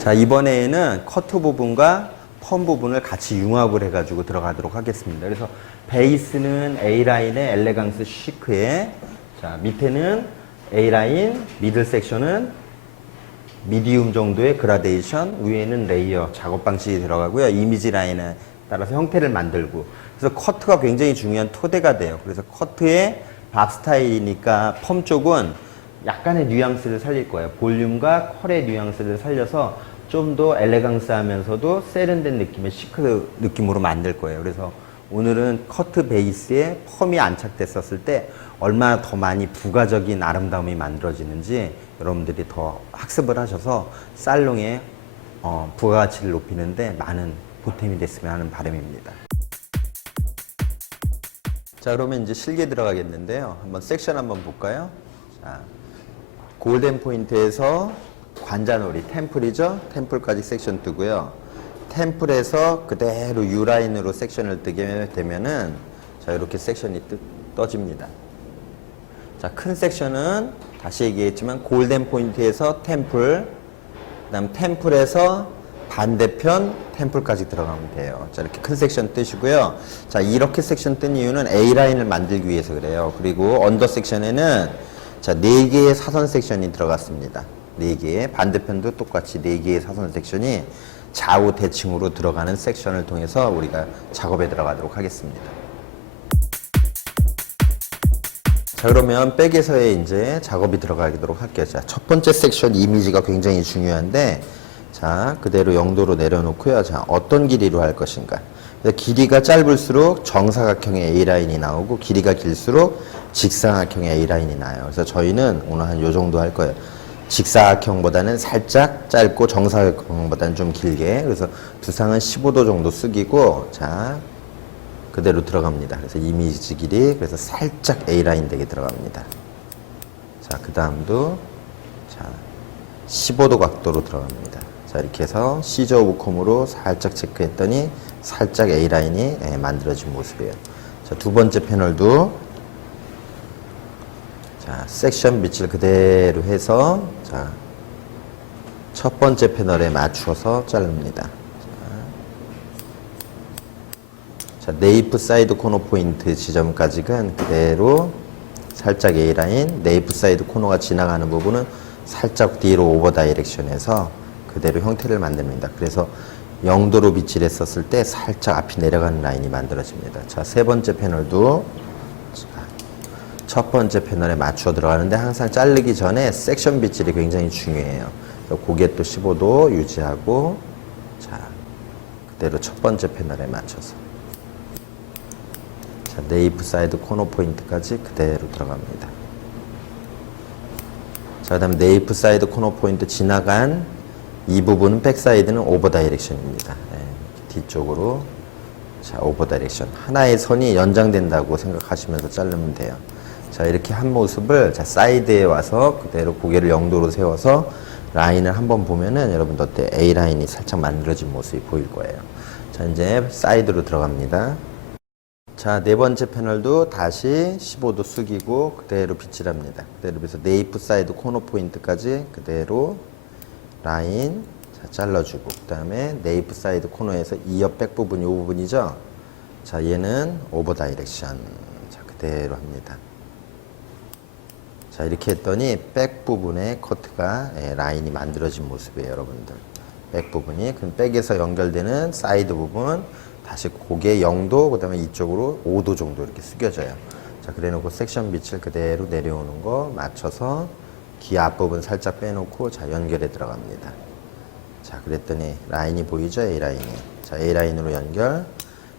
자, 이번에는 커트 부분과 펌 부분을 같이 융합을 해가지고 들어가도록 하겠습니다. 그래서 베이스는 A라인의 엘레강스 시크에, 자, 밑에는 A라인, 미들 섹션은 미디움 정도의 그라데이션, 위에는 레이어 작업 방식이 들어가고요. 이미지 라인에 따라서 형태를 만들고. 그래서 커트가 굉장히 중요한 토대가 돼요. 그래서 커트의 밥 스타일이니까 펌 쪽은 약간의 뉘앙스를 살릴 거예요. 볼륨과 컬의 뉘앙스를 살려서 좀 더 엘레강스 하면서도 세련된 느낌의 시크 느낌으로 만들 거예요. 그래서 오늘은 커트 베이스에 펌이 안착됐었을 때 얼마나 더 많이 부가적인 아름다움이 만들어지는지 여러분들이 더 학습을 하셔서 살롱의 부가가치를 높이는데 많은 보탬이 됐으면 하는 바람입니다. 자, 그러면 이제 실계 들어가겠는데요. 한번 섹션 한번 볼까요? 자, 골든 포인트에서 관자놀이, 템플이죠? 템플까지 섹션 뜨고요. 템플에서 그대로 U라인으로 섹션을 뜨게 되면은 자, 이렇게 섹션이 떠집니다. 자, 큰 섹션은 다시 얘기했지만 골든 포인트에서 템플, 그 다음 템플에서 반대편 템플까지 들어가면 돼요. 자, 이렇게 큰 섹션 뜨시고요. 자, 이렇게 섹션 뜬 이유는 A라인을 만들기 위해서 그래요. 그리고 언더 섹션에는 자, 4개의 사선 섹션이 들어갔습니다. 4개의, 반대편도 똑같이 4개의 사선 섹션이 좌우 대칭으로 들어가는 섹션을 통해서 우리가 작업에 들어가도록 하겠습니다. 자, 그러면 백에서의 이제 작업이 들어가도록 할게요. 자, 첫 번째 섹션 이미지가 굉장히 중요한데, 자, 그대로 0도로 내려놓고요. 자, 어떤 길이로 할 것인가. 길이가 짧을수록 정사각형의 A라인이 나오고, 길이가 길수록 직사각형의 A라인이 나요. 그래서 저희는 오늘 한 요 정도 할 거예요. 직사각형보다는 살짝 짧고 정사각형보다는 좀 길게. 그래서 두상은 15도 정도 숙이고, 자, 그대로 들어갑니다. 그래서 이미지 길이, 그래서 살짝 A라인 되게 들어갑니다. 자, 그 다음도, 자, 15도 각도로 들어갑니다. 자, 이렇게 해서 시저 오브 콤으로 살짝 체크했더니 살짝 A라인이 만들어진 모습이에요. 자, 두 번째 패널도 자, 섹션 빛을 그대로 해서 자, 첫 번째 패널에 맞춰서 자릅니다. 자, 네이프 사이드 코너 포인트 지점까지는 그대로 살짝 A라인, 네이프 사이드 코너가 지나가는 부분은 살짝 뒤로 오버 다이렉션에서 그대로 형태를 만듭니다. 그래서 0도로 빛을 했었을 때 살짝 앞이 내려가는 라인이 만들어집니다. 자, 세 번째 패널도 첫 번째 패널에 맞춰 들어가는데 항상 자르기 전에 섹션 빗질이 굉장히 중요해요. 고개 또 15도 유지하고, 자, 그대로 첫 번째 패널에 맞춰서. 자, 네이프 사이드 코너 포인트까지 그대로 들어갑니다. 자, 그 다음 네이프 사이드 코너 포인트 지나간 이 부분은 백사이드는 오버 다이렉션입니다. 뒤쪽으로. 자, 오버 다이렉션. 하나의 선이 연장된다고 생각하시면서 자르면 돼요. 자, 이렇게 한 모습을 자, 사이드에 와서 그대로 고개를 0도로 세워서 라인을 한번 보면은 여러분들 어때? A라인이 살짝 만들어진 모습이 보일 거예요. 자, 이제 사이드로 들어갑니다. 자, 네 번째 패널도 다시 15도 숙이고 그대로 빗질합니다. 그대로 해서 네이프 사이드 코너 포인트까지 그대로 라인 자, 잘라주고, 그 다음에 네이프 사이드 코너에서 이 옆 백 부분, 이 부분이죠. 자, 얘는 오버 다이렉션. 자, 그대로 합니다. 자, 이렇게 했더니 백 부분에 커트가 라인이 만들어진 모습이에요, 여러분들. 백 부분이. 그럼 백에서 연결되는 사이드 부분, 다시 고개 0도, 그 다음에 이쪽으로 5도 정도 이렇게 숙여져요. 자, 그래 놓고 섹션 빛을 그대로 내려오는 거 맞춰서 귀 앞부분 살짝 빼놓고 자, 연결에 들어갑니다. 자, 그랬더니 라인이 보이죠? A라인이. 자, A라인으로 연결.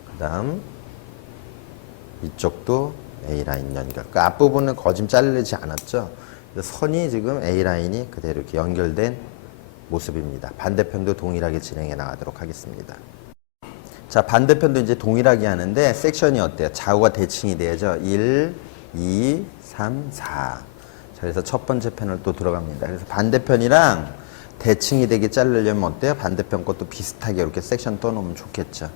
그 다음 이쪽도 A라인 연결. 그 앞부분은 거짐 자르지 않았죠? 선이 지금 A라인이 그대로 이렇게 연결된 모습입니다. 반대편도 동일하게 진행해 나가도록 하겠습니다. 자, 반대편도 이제 동일하게 하는데 섹션이 어때요? 좌우가 대칭이 되죠? 1, 2, 3, 4. 자, 그래서 첫 번째 패널 또 들어갑니다. 그래서 반대편이랑 대칭이 되게 자르려면 어때요? 반대편 것도 비슷하게 이렇게 섹션 떠놓으면 좋겠죠.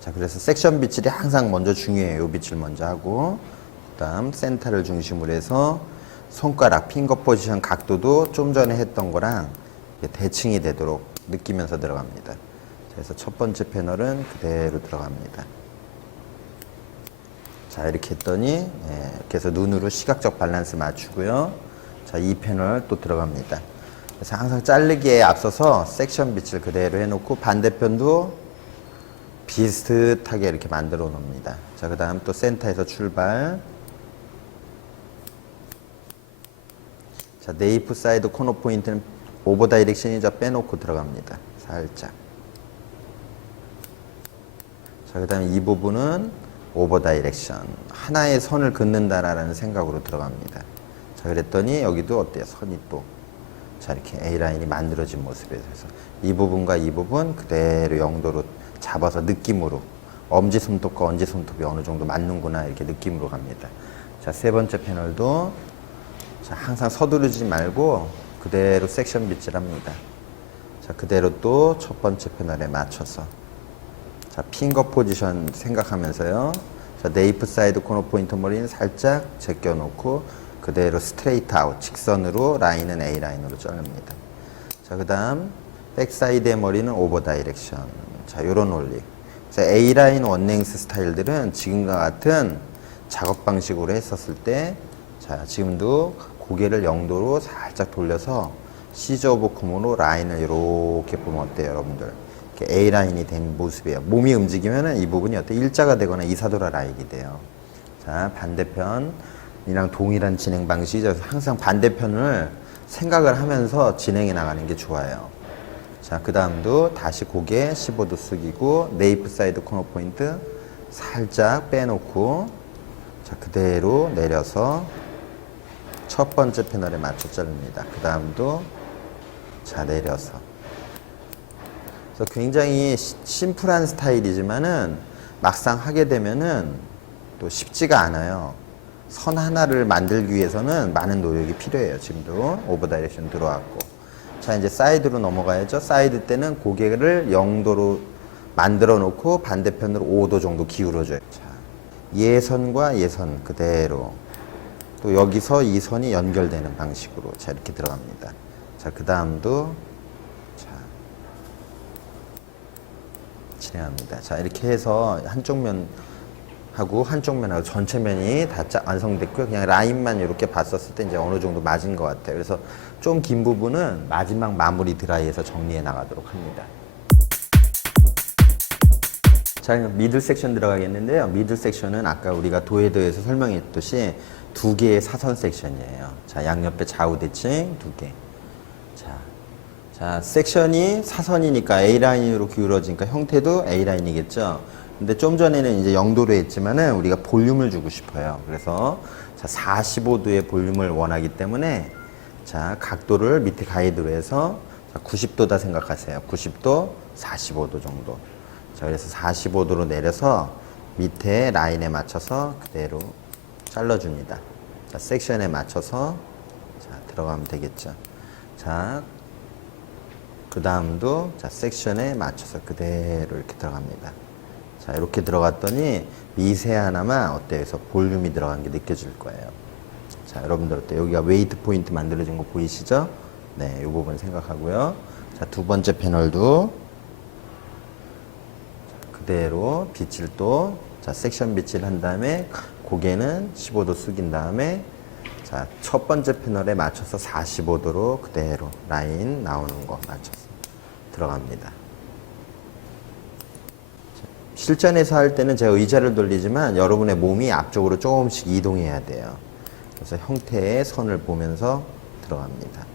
자, 그래서 sek션 빗질이 항상 먼저 중요해요. 이 빗질 먼저 하고, 그 다음 센터를 중심으로 해서 손가락 핑거 포지션 각도도 좀 전에 했던 거랑 대칭이 되도록 느끼면서 들어갑니다. 그래서 첫 번째 패널은 그대로 들어갑니다. 자, 이렇게 했더니 이렇게 해서 눈으로 시각적 밸런스 맞추고요. 자, 이 패널 또 들어갑니다. 그래서 항상 자르기에 앞서서 섹션 빛을 그대로 해놓고 반대편도 비슷하게 이렇게 만들어 놓습니다. 자, 그 다음 또 센터에서 출발. 자, 네이프 사이드 코너 포인트는 오버 다이렉션이자 빼놓고 들어갑니다. 살짝. 자, 그 다음에 이 부분은 오버 다이렉션. 하나의 선을 긋는다라는 생각으로 들어갑니다. 자, 그랬더니 여기도 어때요? 선이 또. 자, 이렇게 A라인이 만들어진 모습이에요. 그래서 이 부분과 이 부분 그대로 영도로 잡아서 느낌으로 엄지손톱과 엄지손톱이 어느 정도 맞는구나 이렇게 느낌으로 갑니다. 자, 세 번째 패널도 자, 항상 서두르지 말고 그대로 섹션 빗질합니다. 자, 그대로 또 첫 번째 패널에 맞춰서 자, 핑거 포지션 생각하면서요. 자, 네이프 사이드 코너 포인트 머리는 살짝 제껴 놓고 그대로 스트레이트 아웃 직선으로 라인은 A 라인으로 자릅니다. 자, 그다음 백 사이드의 머리는 오버 다이렉션. 자, 요런 원리. 그래서 A 라인 원랭스 스타일들은 지금과 같은 작업 방식으로 했었을 때 자, 지금도 고개를 0도로 살짝 돌려서 시저 오브 콤으로 라인을 이렇게 보면 어때요, 여러분들? 이렇게 A 라인이 된 모습이에요. 몸이 움직이면은 이 부분이 어때? 일자가 되거나 이사도라 라인이 돼요. 자, 반대편이랑 동일한 진행 방식이죠. 항상 반대편을 생각을 하면서 진행해 나가는 게 좋아요. 자, 그 다음도 다시 고개 15도 숙이고 네이프 사이드 코너 포인트 살짝 빼놓고 자, 그대로 내려서 첫 번째 패널에 맞춰 자릅니다. 그 다음도 자, 내려서. 그래서 굉장히 심플한 스타일이지만은 막상 하게 되면은 또 쉽지가 않아요. 선 하나를 만들기 위해서는 많은 노력이 필요해요. 지금도 오버 다이렉션 들어왔고. 자, 이제 사이드로 넘어가야죠. 사이드 때는 고개를 0도로 만들어 놓고 반대편으로 5도 정도 기울어줘요. 자, 예선과 예선 그대로. 또 여기서 이 선이 연결되는 방식으로 자, 이렇게 들어갑니다. 자, 그 다음도 자, 진행합니다. 자, 이렇게 해서 한쪽 면하고 한쪽 면하고 전체 면이 다 완성됐고요. 그냥 라인만 이렇게 봤었을 때 이제 어느 정도 맞은 것 같아요. 그래서 좀 긴 부분은 마지막 마무리 드라이에서 정리해 나가도록 합니다. 자, 미들 섹션 들어가겠는데요. 미들 섹션은 아까 우리가 도에더에서 설명했듯이 두 개의 사선 섹션이에요. 자, 양옆에 좌우 대칭 두 개. 자, 섹션이 사선이니까 A라인으로 기울어지니까 형태도 A라인이겠죠. 근데 좀 전에는 이제 0도로 했지만은 우리가 볼륨을 주고 싶어요. 그래서 자, 45도의 볼륨을 원하기 때문에 자, 각도를 밑에 가이드로 해서 자, 90도다 생각하세요. 90도, 45도 정도. 자, 그래서 45도로 내려서 밑에 라인에 맞춰서 그대로 잘라줍니다. 자, 섹션에 맞춰서 자, 들어가면 되겠죠. 자, 그 다음도 자, 섹션에 맞춰서 그대로 이렇게 들어갑니다. 자, 이렇게 들어갔더니 미세하나마 어때요? 그래서 볼륨이 들어간 게 느껴질 거예요. 자, 여러분들 어때요? 여기가 웨이트 포인트 만들어진 거 보이시죠? 네, 이 부분 생각하고요. 자, 두 번째 패널도 그대로 빗질 또 자, 섹션 빗질 한 다음에 고개는 15도 숙인 다음에 자, 첫 번째 패널에 맞춰서 45도로 그대로 라인 나오는 거 맞춰서 들어갑니다. 실전에서 할 때는 제가 의자를 돌리지만 여러분의 몸이 앞쪽으로 조금씩 이동해야 돼요. 그래서 형태의 선을 보면서 들어갑니다.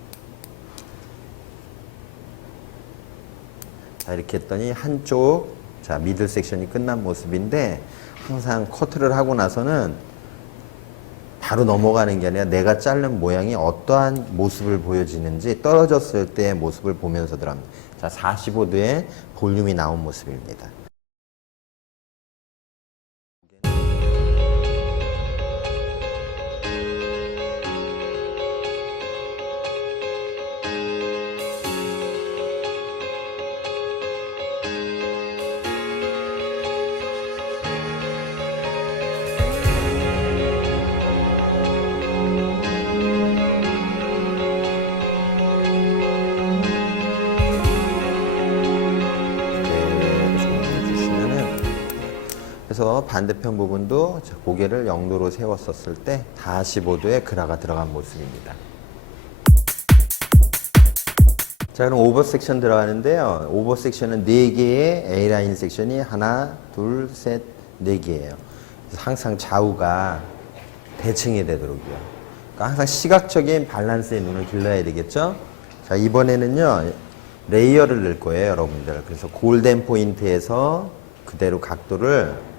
자, 이렇게 했더니 한쪽 자, 미들 섹션이 끝난 모습인데 항상 커트를 하고 나서는 바로 넘어가는 게 아니라 내가 자른 모양이 어떠한 모습을 보여지는지 떨어졌을 때의 모습을 보면서 들어갑니다. 자, 45도의 볼륨이 나온 모습입니다. 해서 반대편 부분도 고개를 0도로 세웠었을 때 45도의 그라가 들어간 모습입니다. 자, 그럼 오버 섹션 들어가는데요. 오버 섹션은 4개의 A라인 섹션이 하나, 둘, 셋, 4개예요. 항상 좌우가 대칭이 되도록요. 그러니까 항상 시각적인 밸런스에 눈을 길러야 되겠죠. 자, 이번에는요. 레이어를 넣을 거예요, 여러분들. 그래서 골덴 포인트에서 그대로 각도를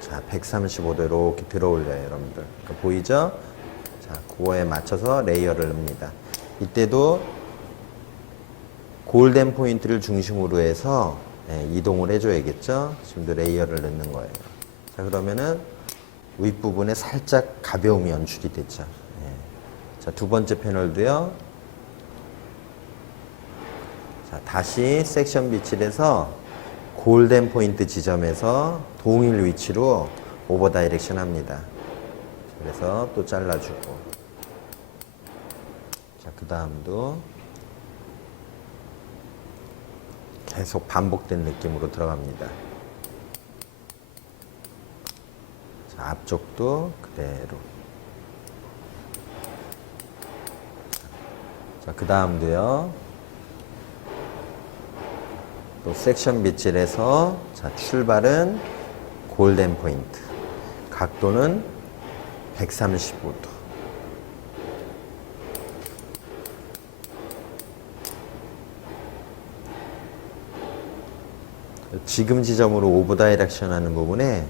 자, 135도 이렇게 들어 올려요, 여러분들. 그러니까 보이죠? 자, 그거에 맞춰서 레이어를 넣습니다. 이때도 골덴 포인트를 중심으로 해서 이동을 해줘야겠죠? 지금도 레이어를 넣는 거예요. 자, 그러면은 윗부분에 살짝 가벼움이 연출이 됐죠. 자, 두 번째 패널도요. 자, 다시 섹션 빛을 해서 골덴 포인트 지점에서 동일 위치로 오버 다이렉션 합니다. 그래서 또 잘라주고. 자, 그 다음도 계속 반복된 느낌으로 들어갑니다. 자, 앞쪽도 그대로. 자, 그 다음도요. 또 섹션 빗질에서 자, 출발은 골덴 포인트. 각도는 135도. 지금 지점으로 오버 다이렉션 하는 부분에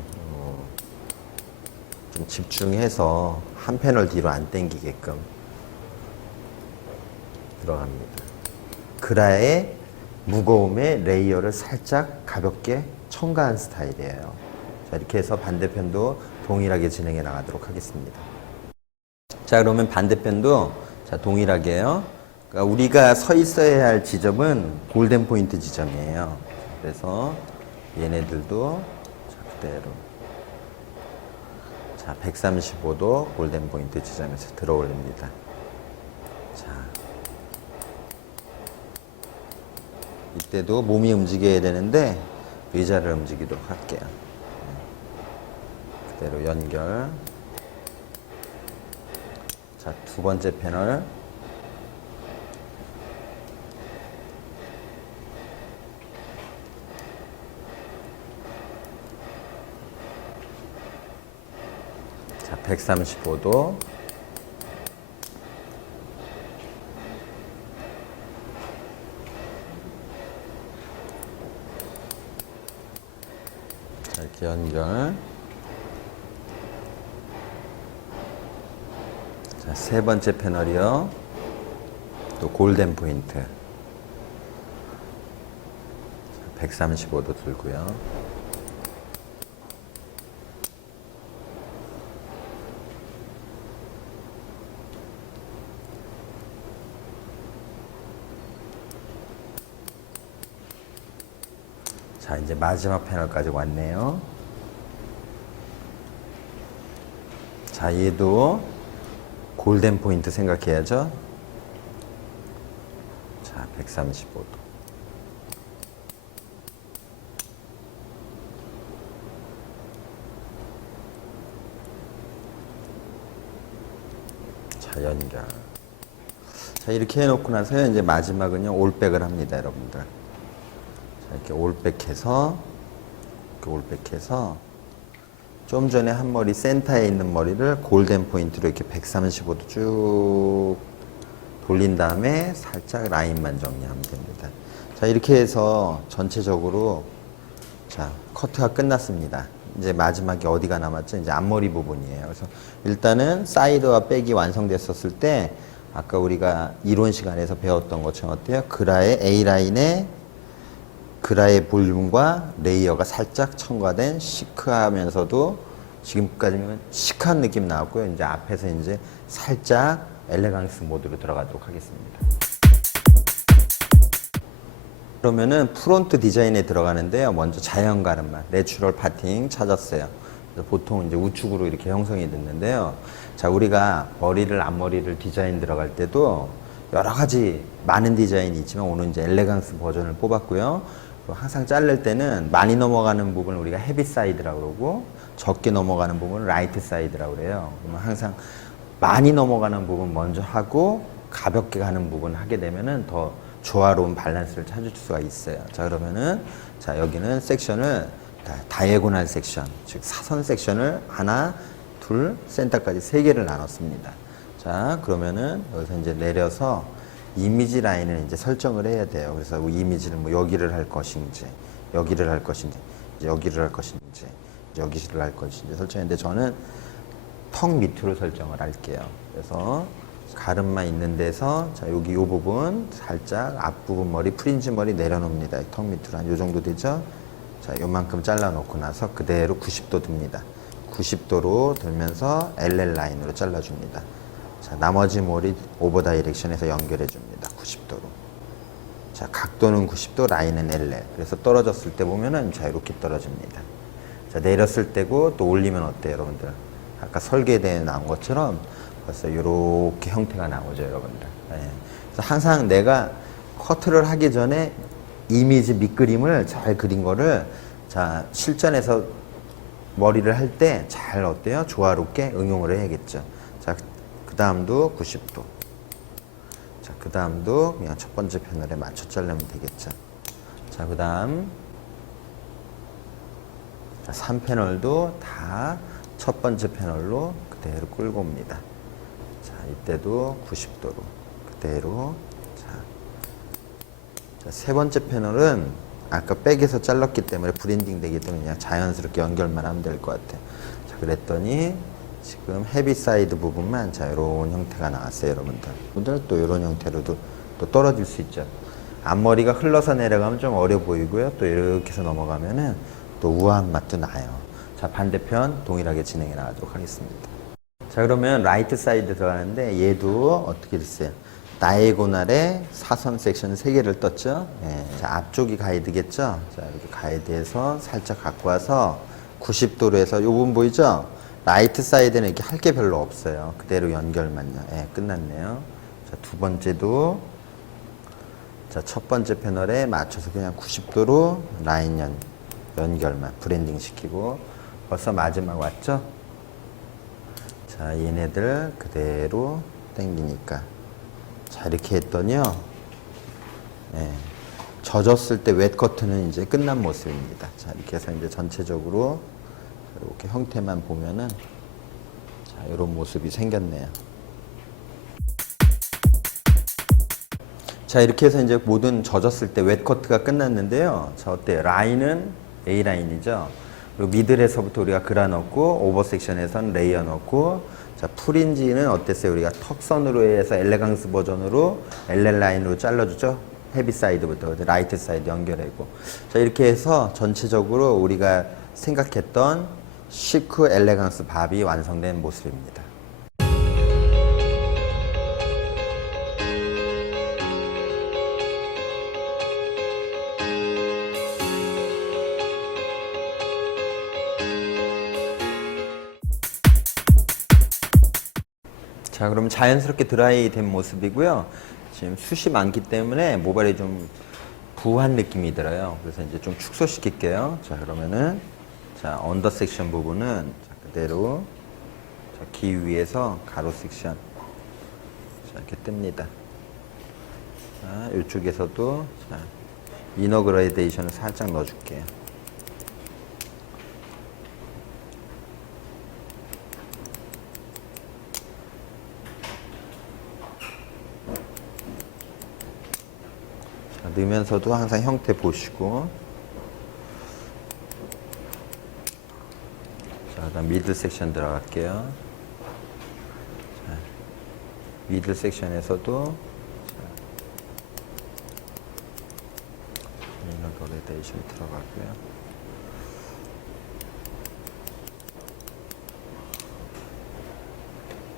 좀 집중해서 한 패널 뒤로 안 당기게끔 들어갑니다. 그라의 무거움의 레이어를 살짝 가볍게 첨가한 스타일이에요. 자, 이렇게 해서 반대편도 동일하게 진행해 나가도록 하겠습니다. 자, 그러면 반대편도 자, 동일하게요. 그러니까 우리가 서 있어야 할 지점은 골덴 포인트 지점이에요. 그래서 얘네들도 자, 그대로 자, 135도 골덴 포인트 지점에서 들어 올립니다. 자, 이때도 몸이 움직여야 되는데 의자를 움직이도록 할게요. 그대로 연결. 자, 두 번째 패널. 자, 135도. 자, 이렇게 연결. 자, 세 번째 패널이요. 또 골덴 포인트. 135도 들고요. 자, 이제 마지막 패널까지 왔네요. 자, 얘도 골덴 포인트 생각해야죠. 자, 135도. 자, 연결. 자, 이렇게 해놓고 나서요. 이제 마지막은요, 올백을 합니다, 여러분들. 자, 이렇게 올백해서, 좀 전에 한 머리 센터에 있는 머리를 골덴 포인트로 이렇게 135도 쭉 돌린 다음에 살짝 라인만 정리하면 됩니다. 자, 이렇게 해서 전체적으로 자, 커트가 끝났습니다. 이제 마지막에 어디가 남았죠? 이제 앞머리 부분이에요. 그래서 일단은 사이드와 백이 완성됐었을 때 아까 우리가 이론 시간에서 배웠던 것처럼 어때요? 그라의 A라인에 그라의 볼륨과 레이어가 살짝 첨가된 시크하면서도 지금까지는 시크한 느낌 나왔고요. 이제 앞에서 이제 살짝 엘레강스 모드로 들어가도록 하겠습니다. 그러면은 프론트 디자인에 들어가는데요. 먼저 자연 가르마, 내추럴 파팅 찾았어요. 그래서 보통 이제 우측으로 이렇게 형성이 됐는데요. 자, 우리가 머리를, 앞머리를 디자인 들어갈 때도 여러 가지 많은 디자인이 있지만 오늘 이제 엘레강스 버전을 뽑았고요. 또 항상 자를 때는 많이 넘어가는 부분을 우리가 헤비 사이드라고 그러고 적게 넘어가는 부분을 라이트 사이드라고 그래요. 그러면 항상 많이 넘어가는 부분 먼저 하고 가볍게 가는 부분 하게 되면은 더 조화로운 밸런스를 찾을 수가 있어요. 자, 그러면은 자, 여기는 섹션을 다이애고널 섹션, 즉 사선 섹션을 하나, 둘, 센터까지 세 개를 나눴습니다. 자, 그러면은 여기서 이제 내려서 이미지 라인을 이제 설정을 해야 돼요. 그래서 이미지를 뭐 여기를 할 것인지, 여기를 할 것인지, 여기를 할 것인지, 여기를 할 것인지 설정했는데 저는 턱 밑으로 설정을 할게요. 그래서 가름만 있는 데서 자, 여기 이 부분 살짝 앞부분 머리, 프린지 머리 내려놓습니다. 턱 밑으로 한 요 정도 되죠? 자, 요만큼 잘라 놓고 나서 그대로 90도 듭니다. 90도로 들면서 LL 라인으로 잘라줍니다. 자, 나머지 머리 오버 다이렉션에서 연결해 줍니다. 90도로. 자, 각도는 90도, 라인은 LL. 그래서 떨어졌을 때 보면은 자, 이렇게 떨어집니다. 자, 내렸을 때고 또 올리면 어때요, 여러분들? 아까 설계대에 나온 것처럼 벌써 이렇게 형태가 나오죠, 여러분들. 네. 그래서 항상 내가 커트를 하기 전에 이미지 밑그림을 잘 그린 거를 자, 실전에서 머리를 할 때 잘 어때요? 조화롭게 응용을 해야겠죠. 자, 그 다음도 90도. 자, 그 다음도 그냥 첫 번째 패널에 맞춰 자르면 되겠죠. 자, 그 다음 3패널도 다 첫 번째 패널로 그대로 끌고 옵니다. 자, 이때도 90도로 그대로. 자, 세 번째 패널은 아까 백에서 잘랐기 때문에 브랜딩 되기 때문에 그냥 자연스럽게 연결만 하면 될 것 같아요. 자, 그랬더니 지금 헤비 사이드 부분만 자, 이런 형태가 나왔어요, 여러분들. 여러분들 또 이런 형태로도 또 떨어질 수 있죠. 앞머리가 흘러서 내려가면 좀 어려 보이고요. 또 이렇게 해서 넘어가면은 또 우아한 맛도 나요. 자, 반대편 동일하게 진행해 나가도록 하겠습니다. 자, 그러면 라이트 사이드 들어가는데 얘도 어떻게 됐어요? 다이애고널에 사선 섹션 3개를 떴죠. 예. 자, 앞쪽이 가이드겠죠. 자, 이렇게 가이드해서 살짝 갖고 와서 90도로 해서 요 부분 보이죠? 라이트 사이드는 이렇게 할 게 별로 없어요. 그대로 연결만요. 예, 끝났네요. 자, 두 번째도 자, 첫 번째 패널에 맞춰서 그냥 90도로 라인 연결만 브랜딩 시키고 벌써 마지막 왔죠? 자, 얘네들 그대로 당기니까 자, 이렇게 했더니요. 네, 젖었을 때 웻 커트는 이제 끝난 모습입니다. 자, 이렇게 해서 이제 전체적으로 이렇게 형태만 보면은 자, 이런 모습이 생겼네요. 자, 이렇게 해서 이제 모든 젖었을 때 웻 커트가 끝났는데요. 자, 어때요? 라인은 A 라인이죠. 그리고 미들에서부터 우리가 그라 넣고 오버 섹션에서는 레이어 넣고 자, 프린지는 어땠어요? 우리가 턱선으로 해서 엘레강스 버전으로 LL 라인으로 잘라주죠. 헤비 사이드부터 라이트 사이드 연결하고 자, 이렇게 해서 전체적으로 우리가 생각했던 시크 엘레강스 밥이 완성된 모습입니다. 자, 그럼 자연스럽게 드라이 된 모습이고요. 지금 숱이 많기 때문에 모발이 좀 부한 느낌이 들어요. 그래서 이제 좀 축소시킬게요. 자, 그러면은 자, 언더 섹션 부분은 자, 그대로 자, 귀 위에서 가로 섹션 자, 이렇게 뜹니다. 자, 이쪽에서도 자, 이너 그라데이션을 살짝 넣어줄게요. 넣으면서도 항상 형태 보시고 자, 그다음 미들 섹션 들어갈게요. 자, 미들 섹션에서도 이너 그라데이션 들어가고요.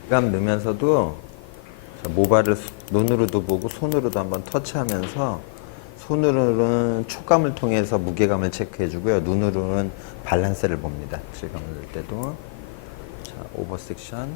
감 넣으면서도 자, 모발을 눈으로도 보고 손으로도 한번 터치하면서 손으로는 촉감을 통해서 무게감을 체크해 주고요. 눈으로는 밸런스를 봅니다. 질감을 넣을 때도. 자, 오버 섹션.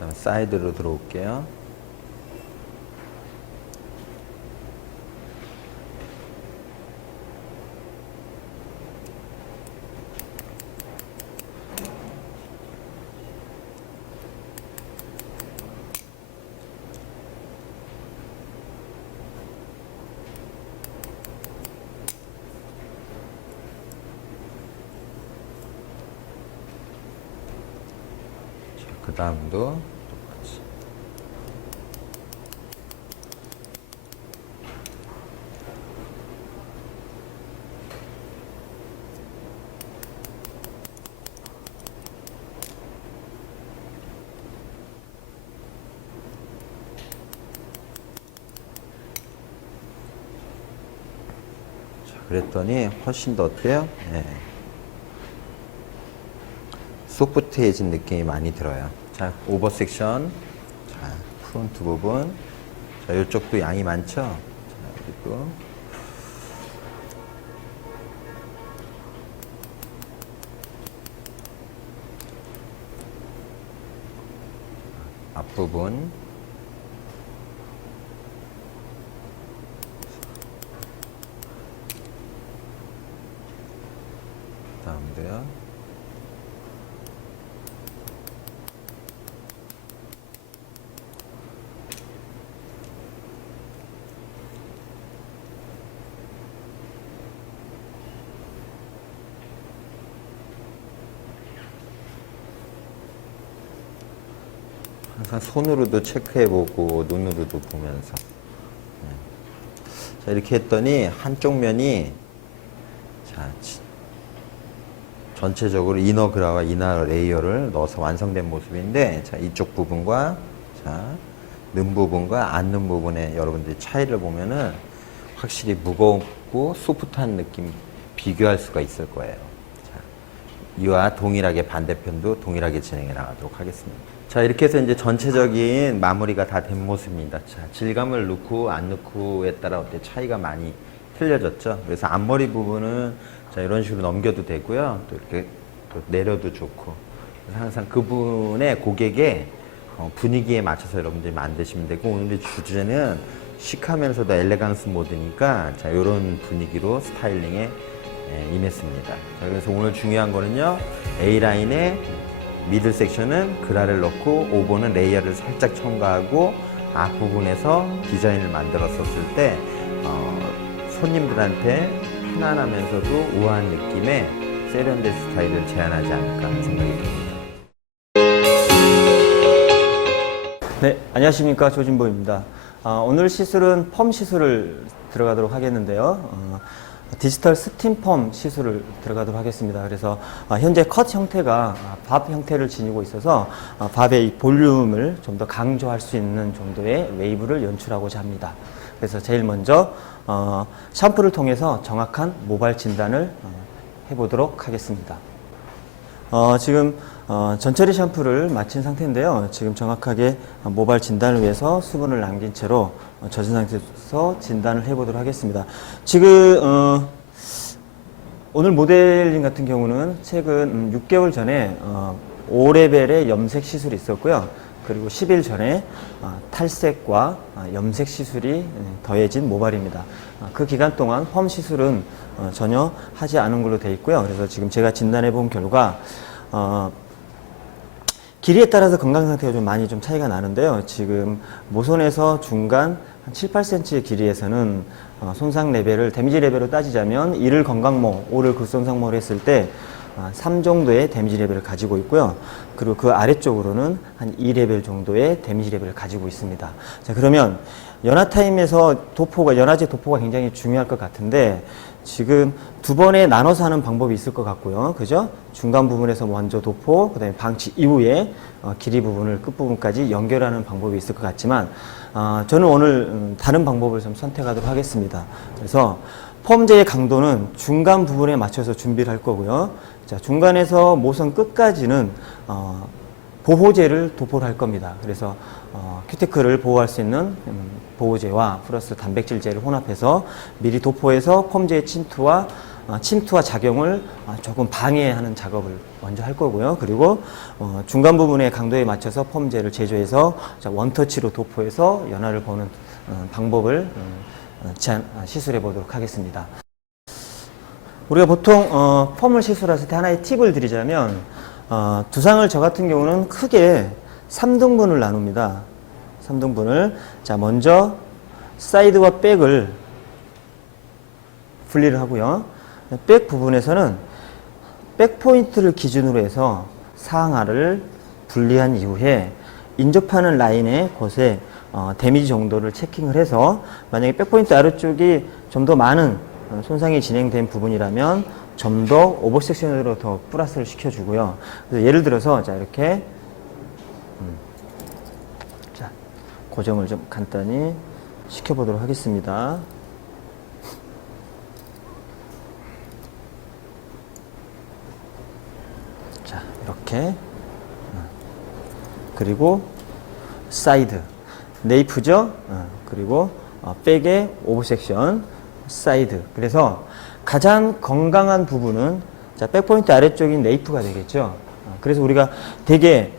그다음에 사이드로 들어올게요. 그 다음도 똑같이. 자, 그랬더니 훨씬 더 어때요? 네. 소프트해진 느낌이 많이 들어요. 자, 오버 섹션. 자, 프론트 부분. 자, 이쪽도 양이 많죠? 자, 그리고 앞부분. 그 다음도요. 항상 손으로도 체크해보고 눈으로도 보면서. 자, 이렇게 했더니 한쪽 면이 자, 전체적으로 이너 그라와 이너 레이어를 넣어서 완성된 모습인데, 자, 이쪽 부분과 자, 는 부분과 안 는 부분의 여러분들이 차이를 보면은 확실히 무겁고 소프트한 느낌 비교할 수가 있을 거예요. 자, 이와 동일하게 반대편도 동일하게 진행해 나가도록 하겠습니다. 자, 이렇게 해서 이제 전체적인 마무리가 다 된 모습입니다. 자, 질감을 넣고 안 넣고에 따라 어때 차이가 많이 틀려졌죠. 그래서 앞머리 부분은 자, 이런 식으로 넘겨도 되고요. 또 이렇게 또 내려도 좋고. 그래서 항상 그분의 고객의 분위기에 맞춰서 여러분들이 만드시면 되고, 오늘의 주제는 시크하면서도 엘레강스 모드니까 자, 이런 분위기로 스타일링에 임했습니다. 자, 그래서 오늘 중요한 거는요, A라인에 미들 섹션은 그라를 넣고 오버는 레이어를 살짝 첨가하고 앞부분에서 디자인을 만들었었을 때 손님들한테 편안하면서도 우아한 느낌의 세련된 스타일을 제안하지 않을까 하는 생각이 듭니다. 네, 안녕하십니까, 조진보입니다. 오늘 시술은 펌 시술을 들어가도록 하겠는데요. 디지털 스팀 펌 시술을 들어가도록 하겠습니다. 그래서 현재 컷 형태가 밥 형태를 지니고 있어서 밥의 이 볼륨을 좀 더 강조할 수 있는 정도의 웨이브를 연출하고자 합니다. 그래서 제일 먼저 샴푸를 통해서 정확한 모발 진단을 해보도록 하겠습니다. 지금 전처리 샴푸를 마친 상태인데요. 지금 정확하게 모발 진단을 위해서 수분을 남긴 채로 젖은 상태에서 진단을 해보도록 하겠습니다. 지금 오늘 모델님 같은 경우는 최근 6개월 전에 5레벨의 염색 시술이 있었고요. 그리고 10일 전에 탈색과 염색 시술이 더해진 모발입니다. 그 기간 동안 펌 시술은 전혀 하지 않은 걸로 되어 있고요. 그래서 지금 제가 진단해 본 결과 길이에 따라서 건강 상태가 좀 많이 좀 차이가 나는데요. 지금 모손에서 중간 한 7, 8cm의 길이에서는 손상 레벨을 데미지 레벨로 따지자면 1을 건강모, 5를 극손상모로 했을 때 3 정도의 데미지 레벨을 가지고 있고요. 그리고 그 아래쪽으로는 한 2레벨 정도의 데미지 레벨을 가지고 있습니다. 자, 그러면 연화 타임에서 연화제 도포가 굉장히 중요할 것 같은데, 지금 두 번에 나눠서 하는 방법이 있을 것 같고요. 그죠? 중간 부분에서 먼저 도포, 그 다음에 방치 이후에 길이 부분을 끝부분까지 연결하는 방법이 있을 것 같지만, 저는 오늘 다른 방법을 좀 선택하도록 하겠습니다. 그래서 펌제의 강도는 중간 부분에 맞춰서 준비를 할 거고요. 자, 중간에서 모선 끝까지는 보호제를 도포를 할 겁니다. 그래서 큐티클을 보호할 수 있는 보호제와 플러스 단백질제를 혼합해서 미리 도포해서 펌제의 침투와 침투와 작용을 조금 방해하는 작업을 먼저 할 거고요. 그리고 중간 부분의 강도에 맞춰서 펌젤을 제조해서 원터치로 도포해서 연화를 보는 방법을 시술해 보도록 하겠습니다. 우리가 보통 펌을 시술했을 때 하나의 팁을 드리자면 두상을 저 같은 경우는 크게 3등분을 나눕니다. 3등분을 자 먼저 사이드와 백을 분리를 하고요. 백 부분에서는 백 포인트를 기준으로 해서 상하를 분리한 이후에 인접하는 라인의 곳에 데미지 정도를 체킹을 해서 만약에 백 포인트 아래쪽이 좀 더 많은 손상이 진행된 부분이라면 좀 더 오버 섹션으로 더 플러스를 시켜주고요. 그래서 예를 들어서 자 이렇게 자 고정을 좀 간단히 시켜보도록 하겠습니다. 자 이렇게 그리고 사이드 네이프죠. 그리고 백의 오버 섹션 사이드. 그래서 가장 건강한 부분은 자, 백포인트 아래쪽인 네이프가 되겠죠. 그래서 우리가 되게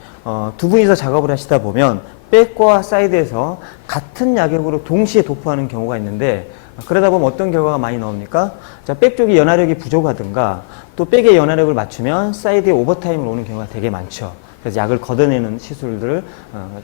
두 분이서 작업을 하시다 보면 백과 사이드에서 같은 야격으로 동시에 도포하는 경우가 있는데 그러다 보면 어떤 결과가 많이 나옵니까? 자, 백 쪽이 연화력이 부족하든가 또 백의 연화력을 맞추면 사이드에 오버타임을 오는 경우가 되게 많죠. 그래서 약을 걷어내는 시술들을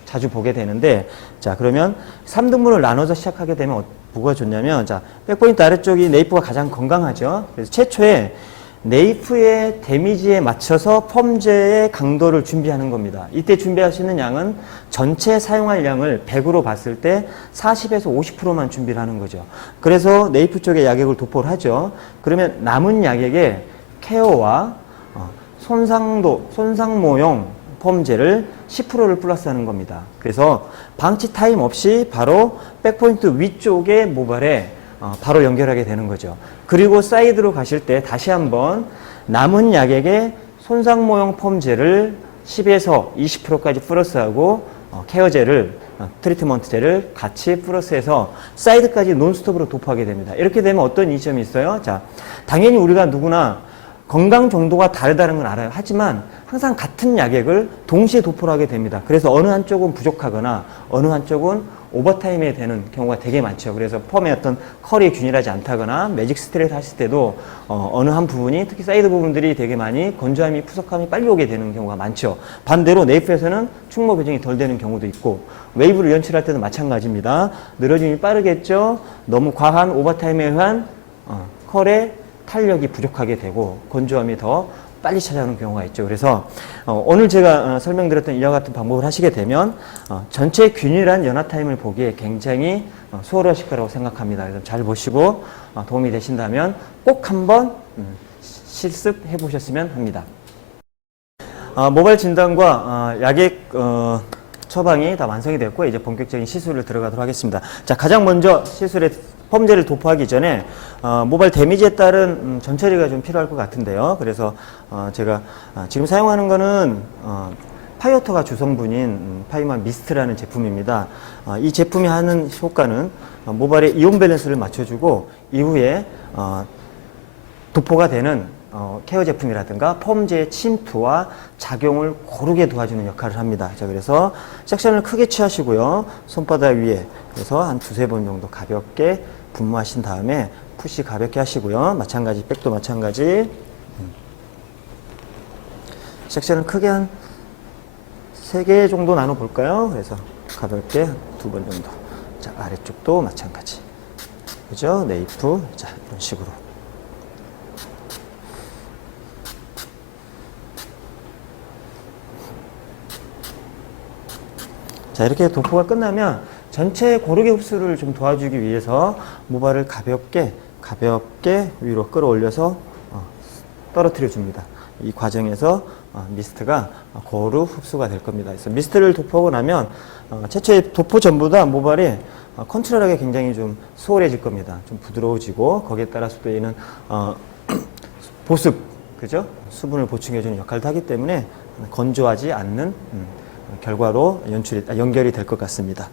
자주 보게 되는데 자 그러면 3등분을 나눠서 시작하게 되면 뭐가 좋냐면 자 백포인트 아래쪽이 네이프가 가장 건강하죠. 그래서 최초에 네이프의 데미지에 맞춰서 펌제의 강도를 준비하는 겁니다. 이때 준비하시는 양은 전체 사용할 양을 100으로 봤을 때 40에서 50%만 준비를 하는 거죠. 그래서 네이프 쪽에 야격을 도포를 하죠. 그러면 남은 야격에 케어와 손상 모형 펌제를 10%를 플러스하는 겁니다. 그래서 방치 타임 없이 바로 백포인트 위쪽의 모발에 바로 연결하게 되는 거죠. 그리고 사이드로 가실 때 다시 한번 남은 약액에 손상 모형 펌제를 10에서 20%까지 플러스하고 케어제를 트리트먼트 젤을 같이 플러스해서 사이드까지 논스톱으로 도포하게 됩니다. 이렇게 되면 어떤 이점이 있어요? 자, 당연히 우리가 누구나 건강 정도가 다르다는 걸 알아요. 하지만 항상 같은 약액을 동시에 도포를 하게 됩니다. 그래서 어느 한쪽은 부족하거나 어느 한쪽은 오버타임이 되는 경우가 되게 많죠. 그래서 펌의 어떤 컬이 균일하지 않다거나 매직 스트레이트 하실 때도 어느 한 부분이 특히 사이드 부분들이 되게 많이 건조함이 푸석함이 빨리 오게 되는 경우가 많죠. 반대로 네이프에서는 충모 교정이 덜 되는 경우도 있고 웨이브를 연출할 때도 마찬가지입니다. 늘어짐이 빠르겠죠. 너무 과한 오버타임에 의한 컬의 탄력이 부족하게 되고 건조함이 더 빨리 찾아오는 경우가 있죠. 그래서 오늘 제가 설명드렸던 이와 같은 방법을 하시게 되면 전체 균일한 연화 타임을 보기에 굉장히 수월하실 거라고 생각합니다. 그래서 잘 보시고 도움이 되신다면 꼭 한번 실습해 보셨으면 합니다. 모발 진단과 약액 처방이 다 완성이 됐고 이제 본격적인 시술을 들어가도록 하겠습니다. 자, 가장 먼저 시술에 펌제를 도포하기 전에 모발 데미지에 따른 전처리가 좀 필요할 것 같은데요. 그래서 제가 지금 사용하는 거는 파이오터가 주성분인 파이만 미스트라는 제품입니다. 이 제품이 하는 효과는 모발의 이온 밸런스를 맞춰주고 이후에 도포가 되는 케어 제품이라든가 펌제의 침투와 작용을 고르게 도와주는 역할을 합니다. 자, 그래서 섹션을 크게 취하시고요. 손바닥 위에 그래서 한 두세 번 정도 가볍게 분무하신 다음에 푸시 가볍게 하시고요. 마찬가지 백도 마찬가지 섹션을 크게 한 3개 정도 나눠 볼까요? 그래서 가볍게 2번 정도. 자, 아래쪽도 마찬가지. 그죠? 네이프. 자, 이런 식으로. 자, 이렇게 도포가 끝나면 전체 고르게 흡수를 좀 도와주기 위해서 모발을 가볍게 위로 끌어올려서 떨어뜨려 줍니다. 이 과정에서 미스트가 고루 흡수가 될 겁니다. 그래서 미스트를 도포하고 나면 최초의 도포 전보다 모발이 컨트롤하기 굉장히 좀 수월해질 겁니다. 좀 부드러워지고 거기에 따라서 또 얘는 보습, 그죠? 수분을 보충해주는 역할도 하기 때문에 건조하지 않는 결과로 연결이 될 것 같습니다.